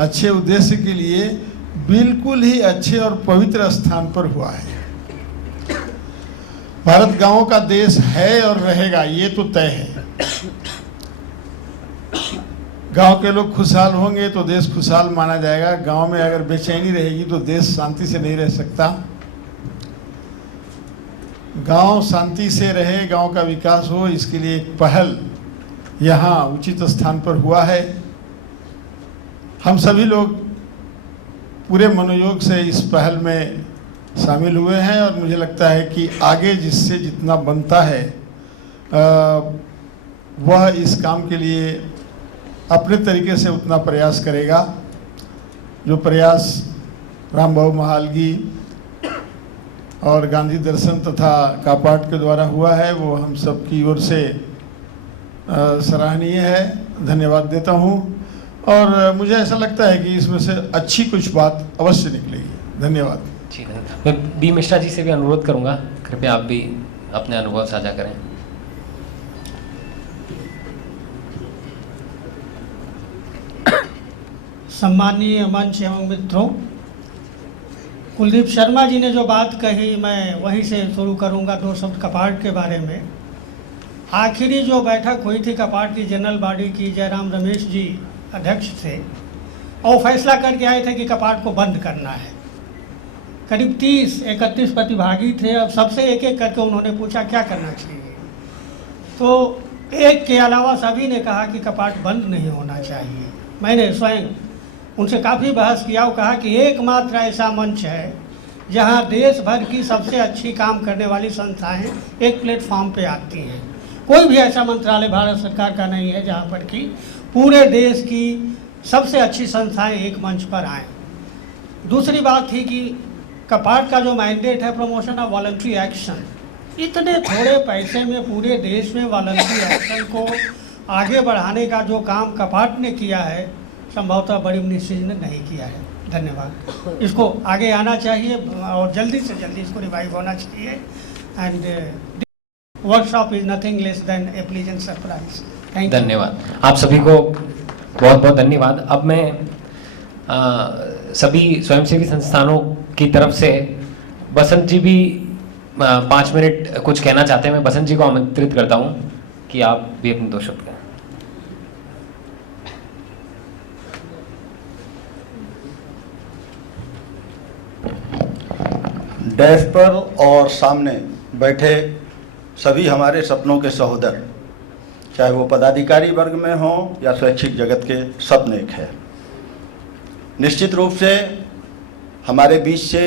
अच्छे उद्देश्य के लिए बिल्कुल ही अच्छे और पवित्र स्थान पर हुआ है। भारत गांवों का देश है और रहेगा, ये तो तय है। गांव के लोग खुशहाल होंगे तो देश खुशहाल माना जाएगा। गांव में अगर बेचैनी रहेगी तो देश शांति से नहीं रह सकता। गांव शांति से रहे, गांव का विकास हो, इसके लिए एक पहल यहाँ उचित स्थान पर हुआ है। हम सभी लोग पूरे मनोयोग से इस पहल में शामिल हुए हैं, और मुझे लगता है कि आगे जिससे जितना बनता है वह इस काम के लिए अपने तरीके से उतना प्रयास करेगा। जो प्रयास रामबाबू महालगी और गांधी दर्शन तथा कापाट के द्वारा हुआ है वो हम सब की ओर से सराहनीय है, धन्यवाद देता हूँ। और मुझे ऐसा लगता है कि इसमें से अच्छी कुछ बात अवश्य निकलेगी। धन्यवाद। जी धन्यवाद। मैं बी मिश्रा जी से भी अनुरोध करूँगा, कृपया आप भी अपने अनुभव साझा करें। सम्मानीय मंच एवं मित्रों, कुलदीप शर्मा जी ने जो बात कही मैं वहीं से शुरू करूंगा। 2 शब्द कपाट के बारे में। आखिरी जो बैठक हुई थी कपाट की जनरल बॉडी की, जयराम रमेश जी अध्यक्ष थे, और फैसला करके आए थे कि कपाट को बंद करना है। करीब 30-31 प्रतिभागी थे। अब सबसे एक एक करके उन्होंने पूछा क्या करना चाहिए, तो एक के अलावा सभी ने कहा कि कपाट बंद नहीं होना चाहिए। मैंने स्वयं उनसे काफ़ी बहस किया और कहा कि एकमात्र ऐसा मंच है जहां देश भर की सबसे अच्छी काम करने वाली संस्थाएं एक प्लेटफॉर्म पे आती हैं। कोई भी ऐसा मंत्रालय भारत सरकार का नहीं है जहां पर कि पूरे देश की सबसे अच्छी संस्थाएं एक मंच पर आएँ। दूसरी बात थी कि कपाट का जो मैंडेट है प्रमोशन ऑफ वॉलंटरी एक्शन, इतने थोड़े पैसे में पूरे देश में वॉलंटरी एक्शन को आगे बढ़ाने का जो काम कपाट ने किया है, संभवतः बड़ी मिनिस्ट्री ने नहीं किया है। धन्यवाद। इसको आगे आना चाहिए और जल्दी से जल्दी इसको रिवाइव होना चाहिए। And workshop is nothing less than A pleasant surprise. Thank you. धन्यवाद आप सभी को, बहुत बहुत धन्यवाद। अब मैं सभी स्वयंसेवी संस्थानों की तरफ से बसंत जी भी 5 मिनट कुछ कहना चाहते हैं। मैं बसंत जी को आमंत्रित करता हूं कि आप भी अपने 2 शब्द कहें। डैश पर और सामने बैठे सभी हमारे सपनों के सहोदर, चाहे वो पदाधिकारी वर्ग में हों या शैक्षिक जगत के, सब नेक है। निश्चित रूप से हमारे बीच से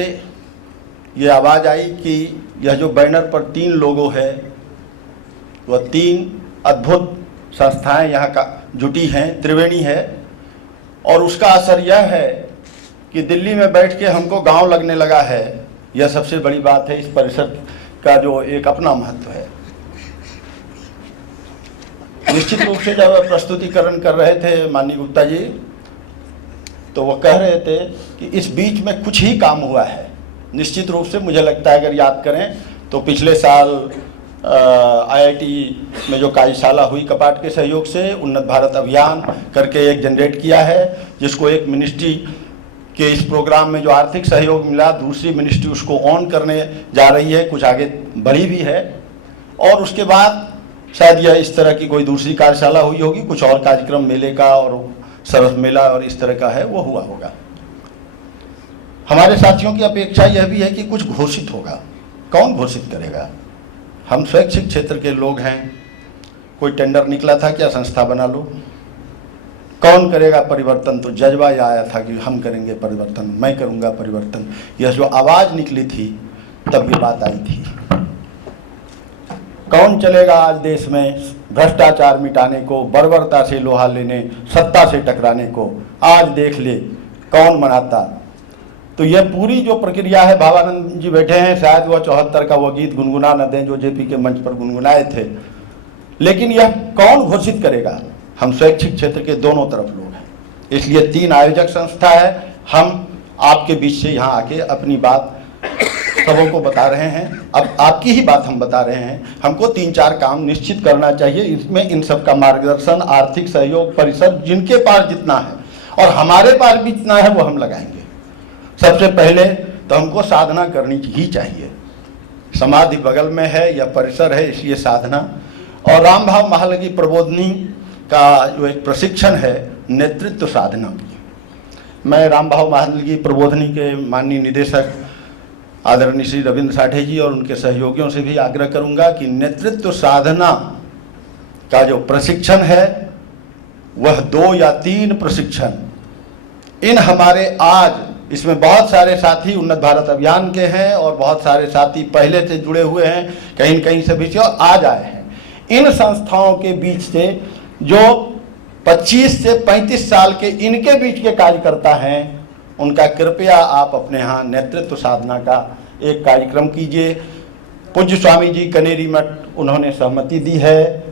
ये आवाज़ आई कि यह जो बैनर पर 3 लोगो है, वह 3 अद्भुत संस्थाएं यहाँ का जुटी हैं, त्रिवेणी है। और उसका असर यह है कि दिल्ली में बैठ के हमको गांव लगने लगा है। यह सबसे बड़ी बात है इस परिषद का जो एक अपना महत्व है। निश्चित रूप से जब प्रस्तुतिकरण कर रहे थे माननीय गुप्ता जी, तो वो कह रहे थे कि इस बीच में कुछ ही काम हुआ है। निश्चित रूप से मुझे लगता है, अगर याद करें तो पिछले साल आईआईटी में जो कार्यशाला हुई कपाट के सहयोग से, उन्नत भारत अभियान करके एक जनरेट किया है, जिसको एक मिनिस्ट्री के इस प्रोग्राम में जो आर्थिक सहयोग मिला, दूसरी मिनिस्ट्री उसको ऑन करने जा रही है, कुछ आगे बढ़ी भी है। और उसके बाद शायद यह इस तरह की कोई दूसरी कार्यशाला हुई होगी, कुछ और कार्यक्रम मेले का और सरस मेला और इस तरह का है वो हुआ होगा। हमारे साथियों की अपेक्षा यह भी है कि कुछ घोषित होगा। कौन घोषित करेगा? हम शैक्षिक क्षेत्र के लोग हैं। कोई टेंडर निकला था क्या संस्था बना लो? कौन करेगा परिवर्तन? तो जज्बा यह आया था कि हम करेंगे परिवर्तन, मैं करूंगा परिवर्तन। यह जो आवाज़ निकली थी तब ये बात आई थी। कौन चलेगा आज देश में भ्रष्टाचार मिटाने को, बर्बरता से लोहा लेने, सत्ता से टकराने को? आज देख ले कौन मनाता। तो यह पूरी जो प्रक्रिया है, भावानंद जी बैठे हैं, शायद वह 74 का वो गीत गुनगुना न दें जो जेपी के मंच पर गुनगुनाए थे, लेकिन यह कौन घोषित करेगा? हम शैक्षिक क्षेत्र के दोनों तरफ लोग हैं। इसलिए 3 आयोजक संस्था है। हम आपके बीच से यहाँ आके अपनी बात सबों को बता रहे हैं। अब आपकी ही बात हम बता रहे हैं। हमको 3-4 काम निश्चित करना चाहिए। इसमें इन सब का मार्गदर्शन, आर्थिक सहयोग, परिसर जिनके पास जितना है और हमारे पास भी जितना है वो हम लगाएंगे। सबसे पहले तो हमको साधना करनी ही चाहिए। समाधि बगल में है या परिसर है, इसलिए साधना। और रामभाव महालगी प्रबोधनी का जो एक प्रशिक्षण है नेतृत्व साधना की, मैं रामभाव महालगी प्रबोधनी के माननीय निदेशक आदरणीय श्री रविंद्र साठे जी और उनके सहयोगियों से भी आग्रह करूंगा कि नेतृत्व साधना का जो प्रशिक्षण है वह 2 या 3 प्रशिक्षण इन हमारे आज, इसमें बहुत सारे साथी उन्नत भारत अभियान के हैं और बहुत सारे साथी पहले से जुड़े हुए हैं, कहीं न कहीं सभी से और आज आए हैं। इन संस्थाओं के बीच से जो 25 से 35 साल के इनके बीच के कार्यकर्ता हैं, उनका कृपया आप अपने यहाँ नेतृत्व साधना का एक कार्यक्रम कीजिए। पूज्य स्वामी जी कनेरी मठ उन्होंने सहमति दी है।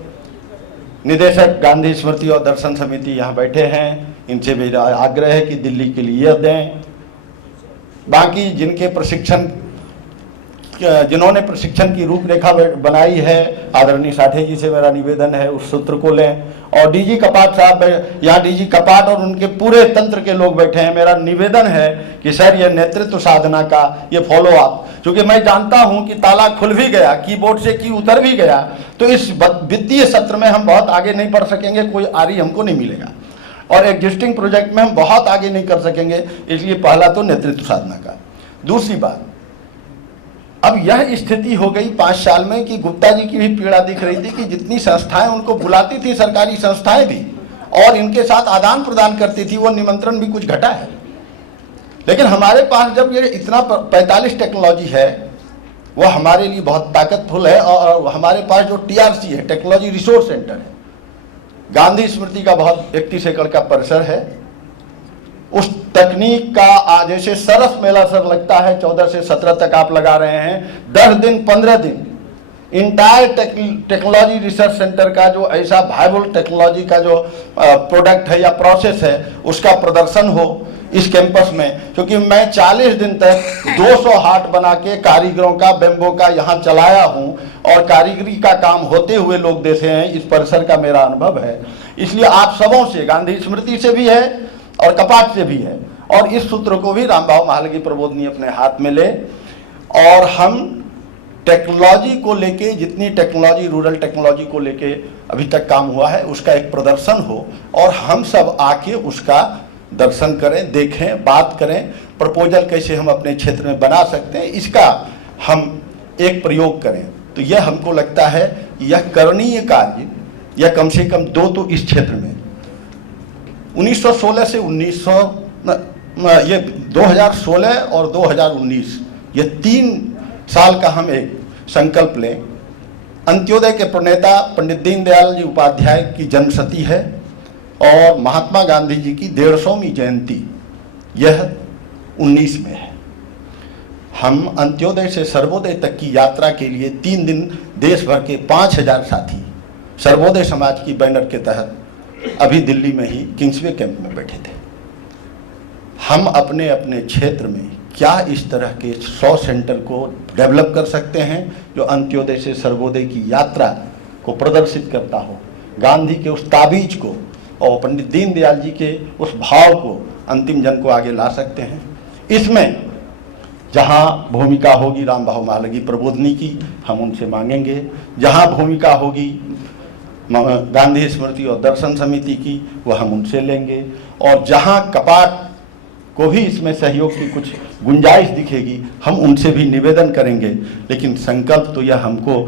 निदेशक गांधी स्मृति और दर्शन समिति यहाँ बैठे हैं, इनसे मेरा आग्रह है कि दिल्ली के लिए यह दें। बाकी जिन्होंने प्रशिक्षण की रूपरेखा बनाई है, आदरणीय साठे जी से मेरा निवेदन है उस सूत्र को लें। और डीजी कपाट साहब, यहाँ डीजी कपाट और उनके पूरे तंत्र के लोग बैठे हैं, मेरा निवेदन है कि सर ये नेतृत्व साधना का ये फॉलो अप, क्योंकि मैं जानता हूँ कि ताला खुल भी गया, कीबोर्ड से की उतर भी गया, तो इस वित्तीय सत्र में हम बहुत आगे नहीं बढ़ सकेंगे, कोई आरी हमको नहीं मिलेगा। और एग्जिस्टिंग प्रोजेक्ट में हम बहुत आगे नहीं कर सकेंगे, इसलिए पहला तो नेतृत्व साधना का। दूसरी बात, अब यह स्थिति हो गई 5 साल में कि गुप्ता जी की भी पीड़ा दिख रही थी कि जितनी संस्थाएं उनको बुलाती थी, सरकारी संस्थाएं भी, और इनके साथ आदान प्रदान करती थी, वो निमंत्रण भी कुछ घटा है। लेकिन हमारे पास जब ये इतना 45 टेक्नोलॉजी है, वो हमारे लिए बहुत ताकतफुल है। और हमारे पास जो TRC है, टेक्नोलॉजी रिसोर्स सेंटर है, गांधी स्मृति का बहुत 31 एकड़ का परिसर है। उस तकनीक का जैसे सरस मेला सर लगता है 14 से 17 तक आप लगा रहे हैं, 10 दिन 15 दिन इंटायर टेक्नोलॉजी रिसर्च सेंटर का जो ऐसा वायबल टेक्नोलॉजी का जो प्रोडक्ट है या प्रोसेस है, उसका प्रदर्शन हो इस कैंपस में। क्योंकि मैं 40 दिन तक 200 हाट बना के कारीगरों का, बेम्बो का यहाँ चलाया हूँ, और कारीगरी का काम होते हुए लोग देखे हैं। इस परिसर का मेरा अनुभव है। इसलिए आप सबों से, गांधी स्मृति से भी है और कपाट से भी है, और इस सूत्र को भी रामबाबू महालगी प्रबोधनी अपने हाथ में ले, और हम टेक्नोलॉजी को लेके, जितनी टेक्नोलॉजी, रूरल टेक्नोलॉजी को लेके अभी तक काम हुआ है, उसका एक प्रदर्शन हो, और हम सब आके उसका दर्शन करें, देखें, बात करें, प्रपोजल कैसे हम अपने क्षेत्र में बना सकते हैं, इसका हम एक प्रयोग करें। तो यह हमको लगता है यह करणीय कार्य, यह कम से कम 2 तो इस क्षेत्र में 1916 से 2016 और 2019 ये 3 साल का हम एक संकल्प लें। अंत्योदय के प्रणेता पंडित दीनदयाल जी उपाध्याय की जन्मशती है, और महात्मा गांधी जी की 150वीं जयंती यह 19 में है। हम अंत्योदय से सर्वोदय तक की यात्रा के लिए 3 दिन देश भर के 5000 साथी सर्वोदय समाज की बैनर के तहत अभी दिल्ली में ही किंग्सवे कैंप में बैठे थे। हम अपने अपने क्षेत्र में क्या इस तरह के 100 सेंटर को डेवलप कर सकते हैं जो अंत्योदय से सर्वोदय की यात्रा को प्रदर्शित करता हो, गांधी के उस ताबीज को और पंडित दीनदयाल जी के उस भाव को अंतिम जन को आगे ला सकते हैं। इसमें जहां भूमिका होगी रामबाबू महालगी प्रबोधनी की, हम उनसे मांगेंगे। जहां भूमिका होगी गांधी स्मृति और दर्शन समिति की, वह हम उनसे लेंगे। और जहां कपाट को भी इसमें सहयोग की कुछ गुंजाइश दिखेगी, हम उनसे भी निवेदन करेंगे। लेकिन संकल्प तो यह हमको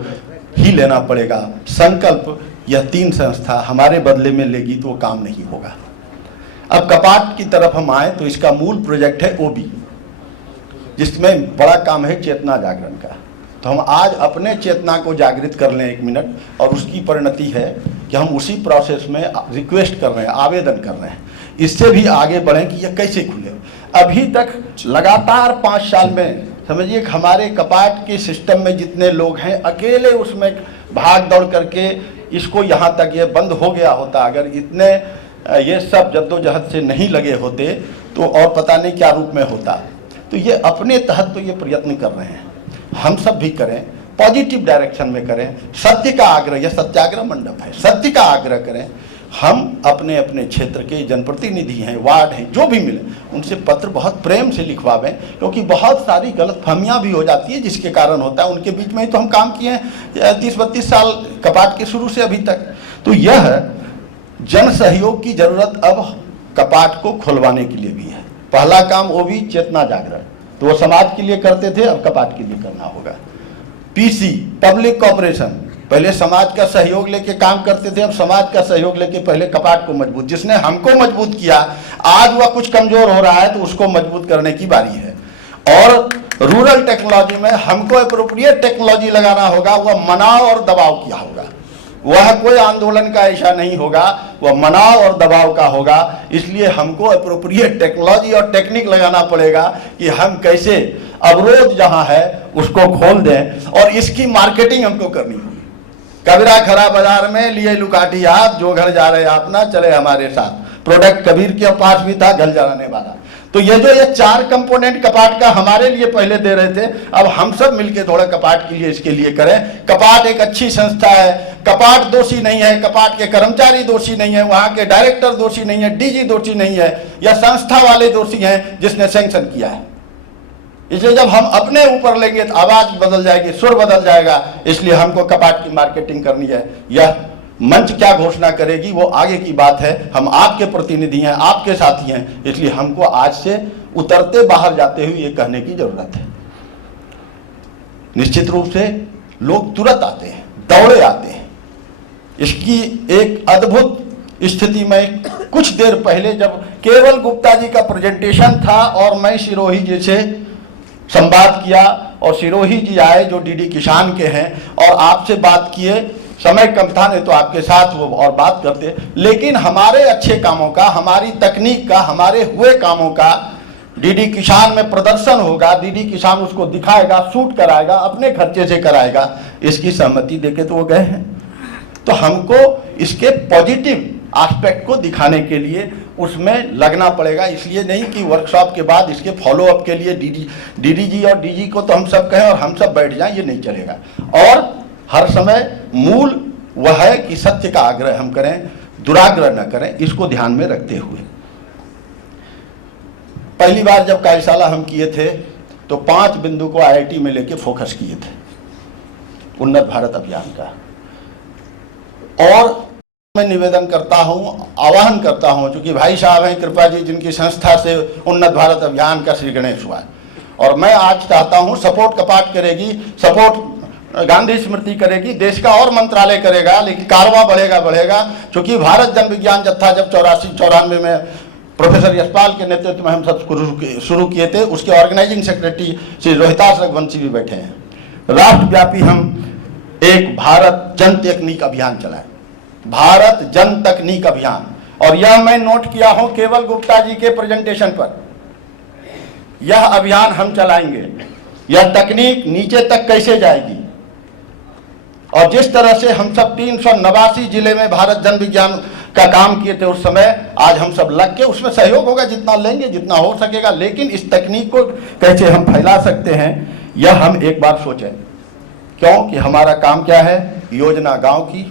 ही लेना पड़ेगा। संकल्प यह 3 संस्था हमारे बदले में लेगी तो वो काम नहीं होगा। अब कपाट की तरफ हम आए तो इसका मूल प्रोजेक्ट है ओबी, जिसमें बड़ा काम है चेतना जागरण का। तो हम आज अपने चेतना को जागृत कर लें 1 मिनट, और उसकी परिणति है कि हम उसी प्रोसेस में रिक्वेस्ट कर रहे हैं, आवेदन कर रहे हैं, इससे भी आगे बढ़ें कि यह कैसे खुले। अभी तक लगातार 5 साल में समझिए हमारे कपाट के सिस्टम में जितने लोग हैं, अकेले उसमें भाग दौड़ करके इसको यहाँ तक ये बंद हो गया होता। अगर इतने ये सब जद्दोजहद से नहीं लगे होते तो और पता नहीं क्या रूप में होता। तो ये अपने तहत तो ये प्रयत्न कर रहे हैं, हम सब भी करें, पॉजिटिव डायरेक्शन में करें, सत्य का आग्रह, यह सत्याग्रह मंडप है, सत्य का आग्रह करें। हम अपने अपने क्षेत्र के जनप्रतिनिधि हैं, वार्ड हैं, जो भी मिले उनसे पत्र बहुत प्रेम से लिखवावें, क्योंकि बहुत सारी गलतफहमियां भी हो जाती है जिसके कारण होता है। उनके बीच में ही तो हम काम किए हैं 30-32 साल कपाट के शुरू से अभी तक। तो यह जन सहयोग की जरूरत अब कपाट को खुलवाने के लिए भी है। पहला काम वो भी चेतना जागरण, तो वो समाज के लिए करते थे, अब कपाट के लिए करना होगा। PC पब्लिक कॉपरेशन, पहले समाज का सहयोग लेके काम करते थे, अब समाज का सहयोग लेके पहले कपाट को मजबूत, जिसने हमको मजबूत किया, आज वह कुछ कमजोर हो रहा है तो उसको मजबूत करने की बारी है। और रूरल टेक्नोलॉजी में हमको एप्रोप्रिएट टेक्नोलॉजी लगाना होगा, वह मनाव और दबाव किया होगा। वह कोई आंदोलन का ऐसा नहीं होगा, वह मनाव और दबाव का होगा। इसलिए हमको एप्रोप्रिएट टेक्नोलॉजी और टेक्निक लगाना पड़ेगा कि हम कैसे अवरोध जहां है उसको खोल दें, और इसकी मार्केटिंग हमको करनी होगी। कबीरा खरा बाजार में लिए लुकाटी आप, जो घर जा रहे आप ना चले हमारे साथ। प्रोडक्ट कबीर के पास भी था, घर जलाने वाला। तो ये जो ये 4 कंपोनेंट कपाट का हमारे लिए पहले दे रहे थे, अब हम सब मिलकर थोड़ा कपाट के लिए इसके लिए करें। कपाट एक अच्छी संस्था है, कपाट दोषी नहीं है, कपाट के कर्मचारी दोषी नहीं है, वहां के डायरेक्टर दोषी नहीं है, DG दोषी नहीं है, यह संस्था वाले दोषी हैं जिसने सैंक्शन किया है। इसलिए जब हम अपने ऊपर लेंगे तो आवाज बदल जाएगी, सुर बदल जाएगा। इसलिए हमको कपाट की मार्केटिंग करनी है। यह मंच क्या घोषणा करेगी वो आगे की बात है। हम आपके प्रतिनिधि हैं, आपके साथी हैं, इसलिए हमको आज से उतरते बाहर जाते हुए ये कहने की जरूरत है। निश्चित रूप से लोग तुरंत आते हैं, दौड़े आते हैं। इसकी एक अद्भुत स्थिति में कुछ देर पहले जब केवल गुप्ता जी का प्रेजेंटेशन था और मैं सिरोही जी से संवाद किया और सिरोही जी आए जो डीडी किसान के हैं और आपसे बात किए, समय कम था नहीं तो आपके साथ वो और बात करते, लेकिन हमारे अच्छे कामों का, हमारी तकनीक का, हमारे हुए कामों का डीडी किसान में प्रदर्शन होगा, डीडी किसान उसको दिखाएगा, शूट कराएगा, अपने खर्चे से कराएगा, इसकी सहमति देके तो वो गए हैं। तो हमको इसके पॉजिटिव एस्पेक्ट को दिखाने के लिए उसमें लगना पड़ेगा। इसलिए नहीं कि वर्कशॉप के बाद इसके फॉलो अप के लिए डीडी जी और डीजी को तो हम सब कहें और हम सब बैठ जाएं, ये नहीं चलेगा। और हर समय मूल वह है कि सत्य का आग्रह हम करें, दुराग्रह न करें, इसको ध्यान में रखते हुए। पहली बार जब कार्यशाला हम किए थे तो 5 बिंदु को आईआईटी में लेके फोकस किए थे उन्नत भारत अभियान का। और मैं निवेदन करता हूं, आह्वान करता हूं, क्योंकि भाई साहब हैं कृपा जी जिनकी संस्था से उन्नत भारत अभियान का श्री गणेश हुआ, और मैं आज चाहता हूं सपोर्ट कपाट करेगी, सपोर्ट गांधी स्मृति करेगी, देश का और मंत्रालय करेगा, लेकिन कारवां बढ़ेगा। क्योंकि भारत जन विज्ञान जत्था जब 84-94 में प्रोफेसर यशपाल के नेतृत्व में हम सब शुरू किए थे, उसके ऑर्गेनाइजिंग सेक्रेटरी श्री रोहितास रघुवंशी भी बैठे हैं। राष्ट्रव्यापी हम एक भारत जन तकनीक अभियान चलाए, भारत जन तकनीक अभियान। और यह मैं नोट किया हूं केवल गुप्ता जी के प्रेजेंटेशन पर, यह अभियान हम चलाएंगे। यह तकनीक नीचे तक कैसे जाएगी, और जिस तरह से हम सब 389 जिले में भारत जन विज्ञान का काम किए थे उस समय, आज हम सब लग के उसमें सहयोग होगा, जितना लेंगे जितना हो सकेगा, लेकिन इस तकनीक को कैसे हम फैला सकते हैं यह हम एक बार सोचें। क्योंकि हमारा काम क्या है, योजना गांव की,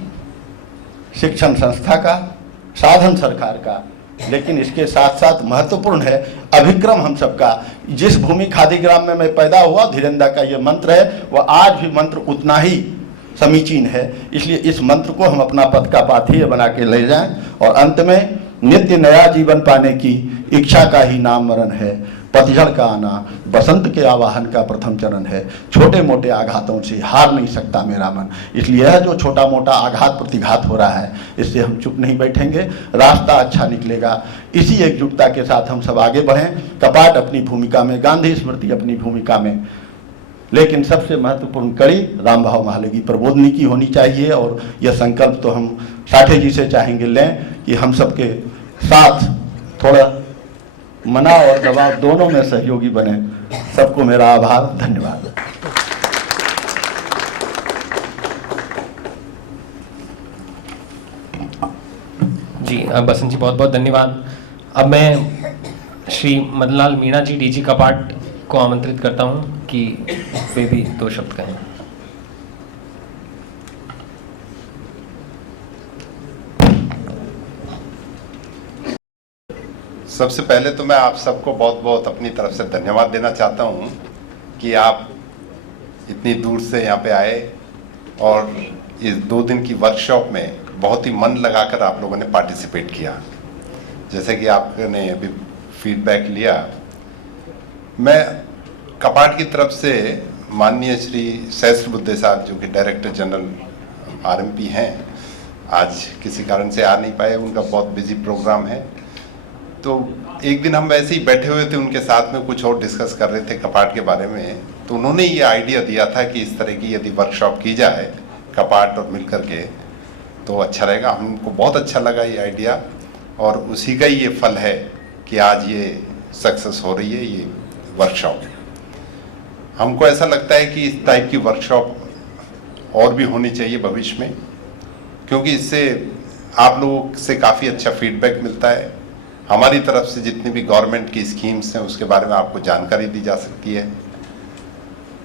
शिक्षण संस्था का, साधन सरकार का, लेकिन इसके साथ साथ महत्वपूर्ण है अभिक्रम हम सबका। जिस भूमि खादी ग्राम में मैं पैदा हुआ, धीरेन्द्र का ये मंत्र है, वह आज भी मंत्र उतना ही समीचीन है। इसलिए इस मंत्र को हम अपना पथ का पाथेय बना के ले जाएं, और अंत में नित्य नया जीवन पाने की इच्छा का ही नाम मरण है, पतझड़ का आना बसंत के आवाहन का प्रथम चरण है, छोटे मोटे आघातों से हार नहीं सकता मेरा मन। इसलिए यह जो छोटा मोटा आघात प्रतिघात हो रहा है, इससे हम चुप नहीं बैठेंगे, रास्ता अच्छा निकलेगा। इसी एकजुटता के साथ हम सब आगे बढ़ें, कपाट अपनी भूमिका में, गांधी स्मृति अपनी भूमिका में, लेकिन सबसे महत्वपूर्ण कड़ी रामभाव महाले की प्रबोधनी की होनी चाहिए। और यह संकल्प तो हम साठे जी से चाहेंगे लें कि हम सबके साथ थोड़ा मना और दबाव दोनों में सहयोगी बने। सबको मेरा आभार, धन्यवाद। जी बसंत जी बहुत बहुत धन्यवाद। अब मैं श्री मदनलाल मीणा जी डीजी कपाट को आमंत्रित करता हूं कि वे भी 2 शब्द कहें। सबसे पहले तो मैं आप सबको बहुत बहुत अपनी तरफ से धन्यवाद देना चाहता हूं कि आप इतनी दूर से यहाँ पे आए और इस 2 दिन की वर्कशॉप में बहुत ही मन लगाकर आप लोगों ने पार्टिसिपेट किया। जैसे कि आपने अभी फीडबैक लिया, मैं कपाट की तरफ से माननीय श्री सहस्त्रबुद्धे साहब जो कि डायरेक्टर जनरल आरएमपी हैं, आज किसी कारण से आ नहीं पाए, उनका बहुत बिजी प्रोग्राम है। तो एक दिन हम वैसे ही बैठे हुए थे, उनके साथ में कुछ और डिस्कस कर रहे थे कपाट के बारे में, तो उन्होंने ये आइडिया दिया था कि इस तरह की यदि वर्कशॉप की जाए कपाट और मिल करके तो अच्छा रहेगा। हमको बहुत अच्छा लगा ये आइडिया, और उसी का ही ये फल है कि आज ये सक्सेस हो रही है ये वर्कशॉप। हमको ऐसा लगता है कि इस टाइप की वर्कशॉप और भी होनी चाहिए भविष्य में, क्योंकि इससे आप लोगों से काफ़ी अच्छा फीडबैक मिलता है। हमारी तरफ से जितनी भी गवर्नमेंट की स्कीम्स हैं उसके बारे में आपको जानकारी दी जा सकती है।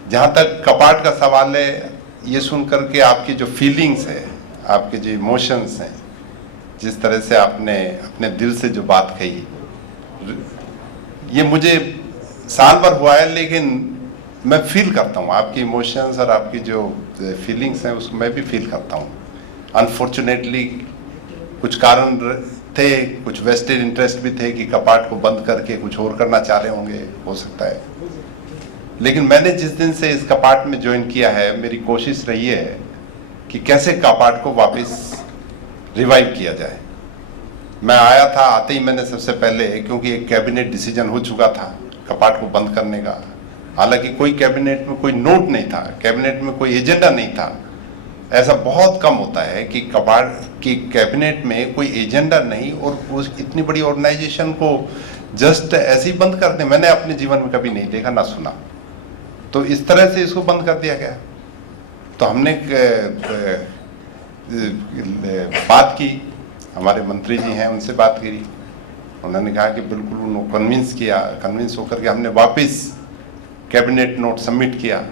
जहाँ तक कपाट का सवाल है, ये सुन करके आपकी जो फीलिंग्स है, आपके जो इमोशंस हैं, जिस तरह से आपने अपने दिल से जो बात कही, ये मुझे साल भर हुआ है लेकिन मैं फील करता हूँ आपकी इमोशंस और आपकी जो फीलिंग्स हैं उसको मैं भी फील करता हूँ। अनफॉर्चुनेटली कुछ कारण थे, कुछ वेस्टेड इंटरेस्ट भी थे कि कपाट को बंद करके कुछ और करना चाह रहे होंगे, हो सकता है। लेकिन मैंने जिस दिन से इस कपाट में ज्वाइन किया है, मेरी कोशिश रही है कि कैसे कपाट को वापस रिवाइव किया जाए। मैं आया था, आते ही मैंने सबसे पहले, क्योंकि एक कैबिनेट डिसीजन हो चुका था कपाट को बंद करने का, हालांकि कोई कैबिनेट में कोई नोट नहीं था, कैबिनेट में कोई एजेंडा नहीं था। ऐसा बहुत कम होता है कि कपाट की कैबिनेट में कोई एजेंडा नहीं और उस इतनी बड़ी ऑर्गेनाइजेशन को जस्ट ऐसे ही बंद कर दे, मैंने अपने जीवन में कभी नहीं देखा ना सुना। तो इस तरह से इसको बंद कर दिया गया। तो हमने बात की, हमारे मंत्री जी हैं, उनसे बात करी, उन्होंने कहा कि बिल्कुल उन्होंने कन्विंस किया, कन्विंस होकर के हमने वापस कैबिनेट नोट सबमिट किया।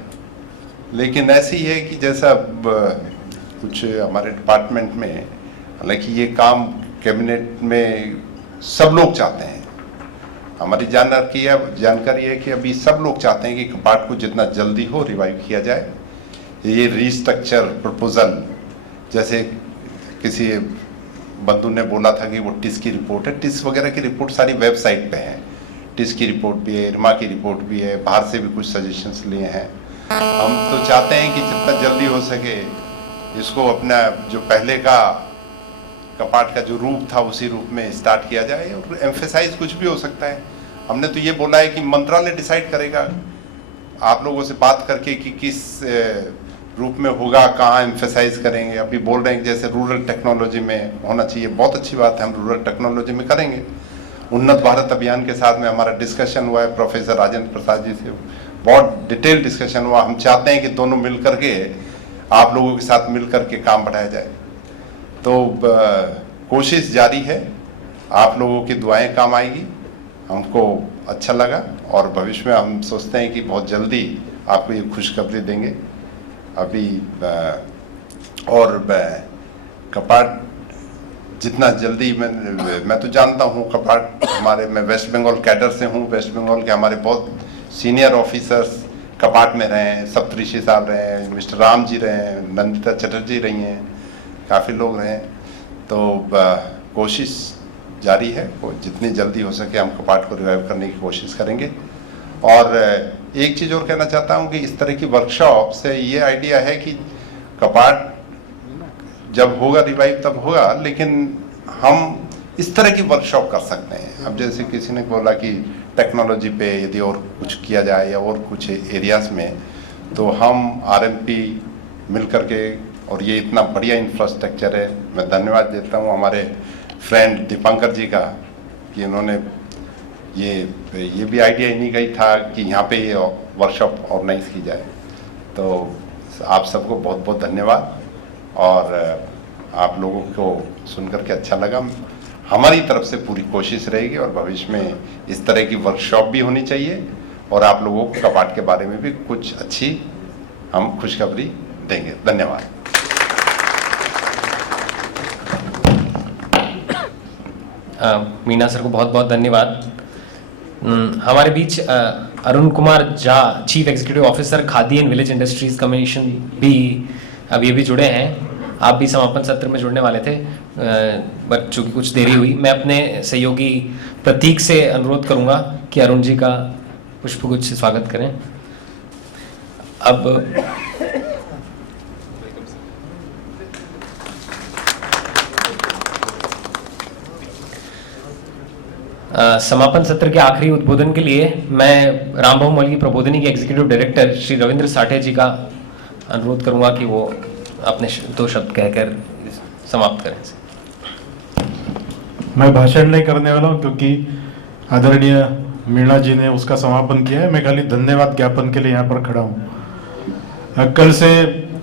लेकिन ऐसी है कि जैसा कुछ हमारे डिपार्टमेंट में, हालांकि ये काम कैबिनेट में सब लोग चाहते हैं, हमारी जानकारी है कि अभी सब लोग चाहते हैं कि कपाट को जितना जल्दी हो रिवाइव किया जाए। ये रीस्ट्रक्चर प्रपोजल, जैसे किसी बंधु ने बोला था कि वो टिस की रिपोर्ट है, टिस वगैरह की रिपोर्ट सारी वेबसाइट पे है, टिस की रिपोर्ट भी है, इरमा की रिपोर्ट भी है, बाहर से भी कुछ सजेशंस लिए हैं। हम तो चाहते हैं कि जितना जल्दी हो सके इसको अपना जो पहले का कपाट का जो रूप था उसी रूप में स्टार्ट किया जाए। और एम्फेसाइज कुछ भी हो सकता है, हमने तो ये बोला है कि मंत्रालय डिसाइड करेगा आप लोगों से बात करके कि किस रूप में होगा, कहाँ एम्फेसाइज करेंगे। अभी बोल रहे हैं कि जैसे रूरल टेक्नोलॉजी में होना चाहिए, बहुत अच्छी बात है, हम रूरल टेक्नोलॉजी में करेंगे। उन्नत भारत अभियान के साथ में हमारा डिस्कशन हुआ है प्रोफेसर राजेंद्र प्रसाद जी से, बहुत डिटेल डिस्कशन हुआ। हम चाहते हैं कि दोनों मिल करके आप लोगों के साथ मिल करके काम बढ़ाया जाए। तो कोशिश जारी है, आप लोगों की दुआएं काम आएगी, हमको अच्छा लगा और भविष्य में हम सोचते हैं कि बहुत जल्दी आपको ये खुशखबरी देंगे। अभी और कपाट जितना जल्दी, मैं तो जानता हूँ कपाट हमारे, मैं वेस्ट बंगाल कैडर से हूँ, वेस्ट बंगाल के हमारे बहुत सीनियर ऑफिसर्स कपाट में रहे हैं, सप्तऋषि साहब रहे हैं, मिस्टर राम जी रहे हैं, नंदिता चटर्जी रही हैं, काफ़ी लोग रहे हैं। तो कोशिश जारी है, जितनी जल्दी हो सके हम कपाट को रिवाइव करने की कोशिश करेंगे। और एक चीज़ और कहना चाहता हूँ कि इस तरह की वर्कशॉप से ये आइडिया है कि कपाट जब होगा रिवाइव तब होगा, लेकिन हम इस तरह की वर्कशॉप कर सकते हैं। अब जैसे किसी ने बोला कि टेक्नोलॉजी पे यदि और कुछ किया जाए या और कुछ एरियाज़ में, तो हम आरएमपी मिल करके, और ये इतना बढ़िया इंफ्रास्ट्रक्चर है, मैं धन्यवाद देता हूँ हमारे फ्रेंड दीपांकर जी का कि उन्होंने ये भी आइडिया इन्हीं का ही था कि यहाँ पे ये वर्कशॉप ऑर्गेनाइज की जाए। तो आप सबको बहुत बहुत धन्यवाद, और आप लोगों को सुनकर के अच्छा लगा। हमारी तरफ से पूरी कोशिश रहेगी और भविष्य में इस तरह की वर्कशॉप भी होनी चाहिए, और आप लोगों को कपाट के बारे में भी कुछ अच्छी हम खुशखबरी देंगे। धन्यवाद। मीना सर को बहुत बहुत धन्यवाद। हमारे बीच Arun Kumar Jha, chief executive officer Khadi and village industries commission भी अभी जुड़े हैं। आप भी समापन सत्र में जुड़ने वाले थे, बट चूंकि कुछ देरी हुई, मैं अपने सहयोगी प्रतीक से अनुरोध करूंगा कि अरुण जी का पुष्पगुच्छ से स्वागत करें। अब समापन सत्र के आखिरी उद्बोधन के लिए मैं रामभवन मॉल की प्रबोधिनी के एग्जीक्यूटिव डायरेक्टर श्री रविंद्र साठे जी का अनुरोध करूंगा कि वो अपने 2 शब्द कहकर समाप्त करें। मैं भाषण नहीं करने वाला हूं क्योंकि आदरणीय मीणा जी ने उसका समापन किया है। मैं खाली धन्यवाद ज्ञापन के लिए यहाँ पर खड़ा हूँ। कल से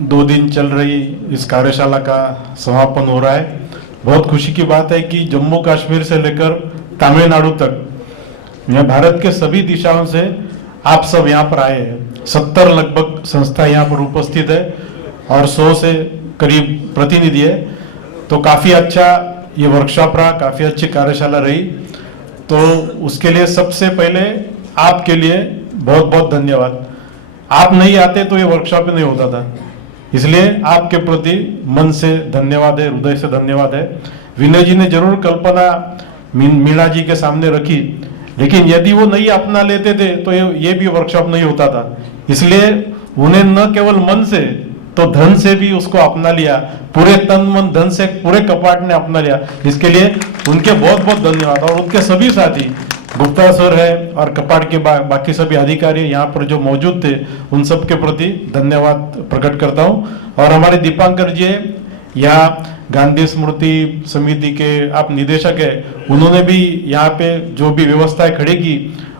2 दिन चल रही इस कार्यशाला का समापन हो रहा है। बहुत खुशी की बात है कि जम्मू कश्मीर से लेकर तमिलनाडु तक यह भारत के सभी दिशाओं से आप सब यहाँ पर आए हैं। 70 लगभग संस्था यहाँ पर उपस्थित है और 100 से करीब प्रतिनिधि है। तो काफ़ी अच्छा ये वर्कशॉप रहा, काफ़ी अच्छी कार्यशाला रही। तो उसके लिए सबसे पहले आपके लिए बहुत बहुत धन्यवाद। आप नहीं आते तो ये वर्कशॉप नहीं होता था। इसलिए आपके प्रति मन से धन्यवाद है, हृदय से धन्यवाद है। विनय जी ने जरूर कल्पना मीणा जी के सामने रखी, लेकिन यदि वो नहीं अपना लेते थे तो ये भी वर्कशॉप नहीं होता था। इसलिए उन्हें न केवल मन से तो धन से भी उसको अपना लिया, पूरे तन मन धन से पूरे कपाट ने अपना लिया। इसके लिए उनके बहुत बहुत धन्यवाद। और उनके सभी साथी गुप्ता सर है और कपाट के बाकी सभी अधिकारी यहाँ पर जो मौजूद थे, उन सब के प्रति धन्यवाद प्रकट करता हूँ। और हमारे दीपांकर जी यहाँ गांधी स्मृति समिति के आप निदेशक है, उन्होंने भी यहाँ पे जो भी व्यवस्थाएं खड़ी की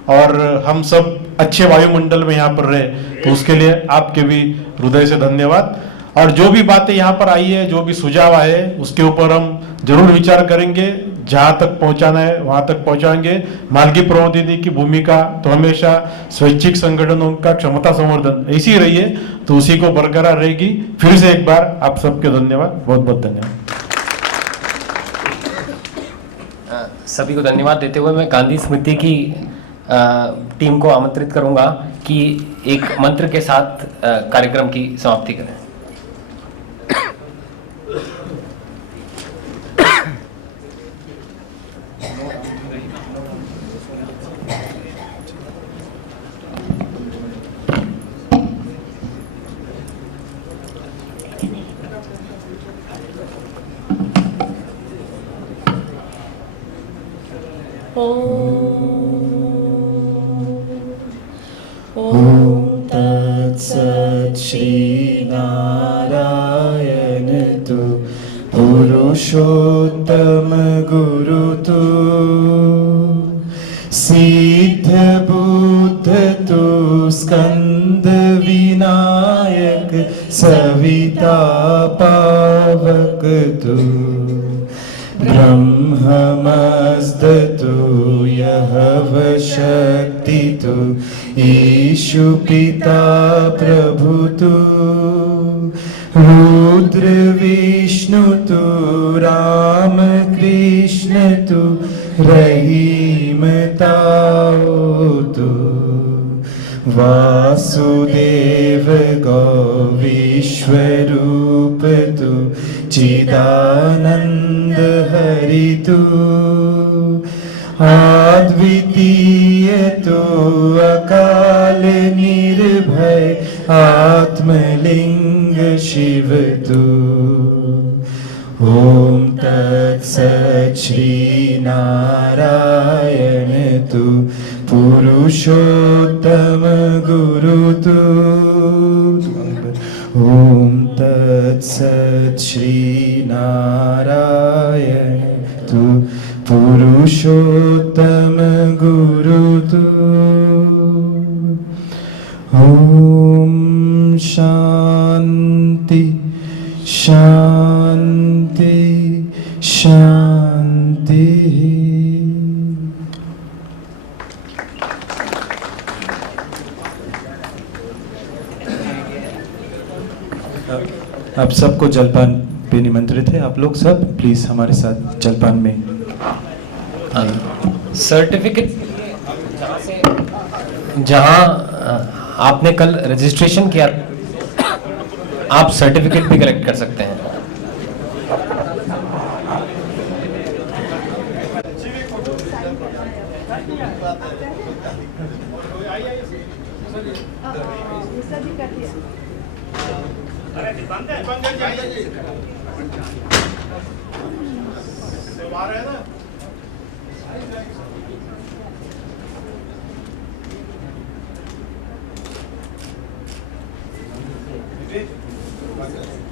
और हम सब अच्छे वायुमंडल में यहाँ पर रहे, तो उसके लिए आपके भी हृदय से धन्यवाद। और जो भी बातें यहाँ पर आई है, जो भी सुझाव आए, उसके ऊपर हम जरूर विचार करेंगे, जहाँ तक पहुँचाना है वहाँ तक पहुँचाएंगे। मालगी प्रबोधिनी की भूमिका तो हमेशा स्वैच्छिक संगठनों का क्षमता संवर्धन ऐसी रही है, तो उसी को बरकरार रहेगी। फिर से एक बार आप सबके धन्यवाद, बहुत बहुत धन्यवाद। सभी को धन्यवाद देते हुए मैं गांधी स्मृति की टीम को आमंत्रित करूंगा कि एक मंत्र के साथ कार्यक्रम की समाप्ति करें। ओम तत्सत् श्री नारायण तु पुरुषोत्तम गुरु तु सिद्ध बुद्ध तु स्कंद विनायक सविता पावक तु ब्रह्ममस्तु यहव शक्ति तु ईशु पिता प्रभु तु रुद्र विष्णु तु राम कृष्ण तु रहीम ताओ तु वासुदेव गौ विश्वरूप तु चिदानंद हरि तु अद्वितीय तु अकाल निर्भय आत्मलिंग शिव तु ओम तत्सत् श्री नारायण तु पुरुषोत्तम गुरु तु ओम तत्सत् श्री नारायण तु पुरुषोत्तम गुरु तु ओम शांति शांति शांति। आप सबको जलपान पे निमंत्रित है। आप लोग सब प्लीज हमारे साथ जलपान में सर्टिफिकेट जहां आपने कल रजिस्ट्रेशन किया, आप सर्टिफिकेट भी कलेक्ट कर सकते हैं। Thank you.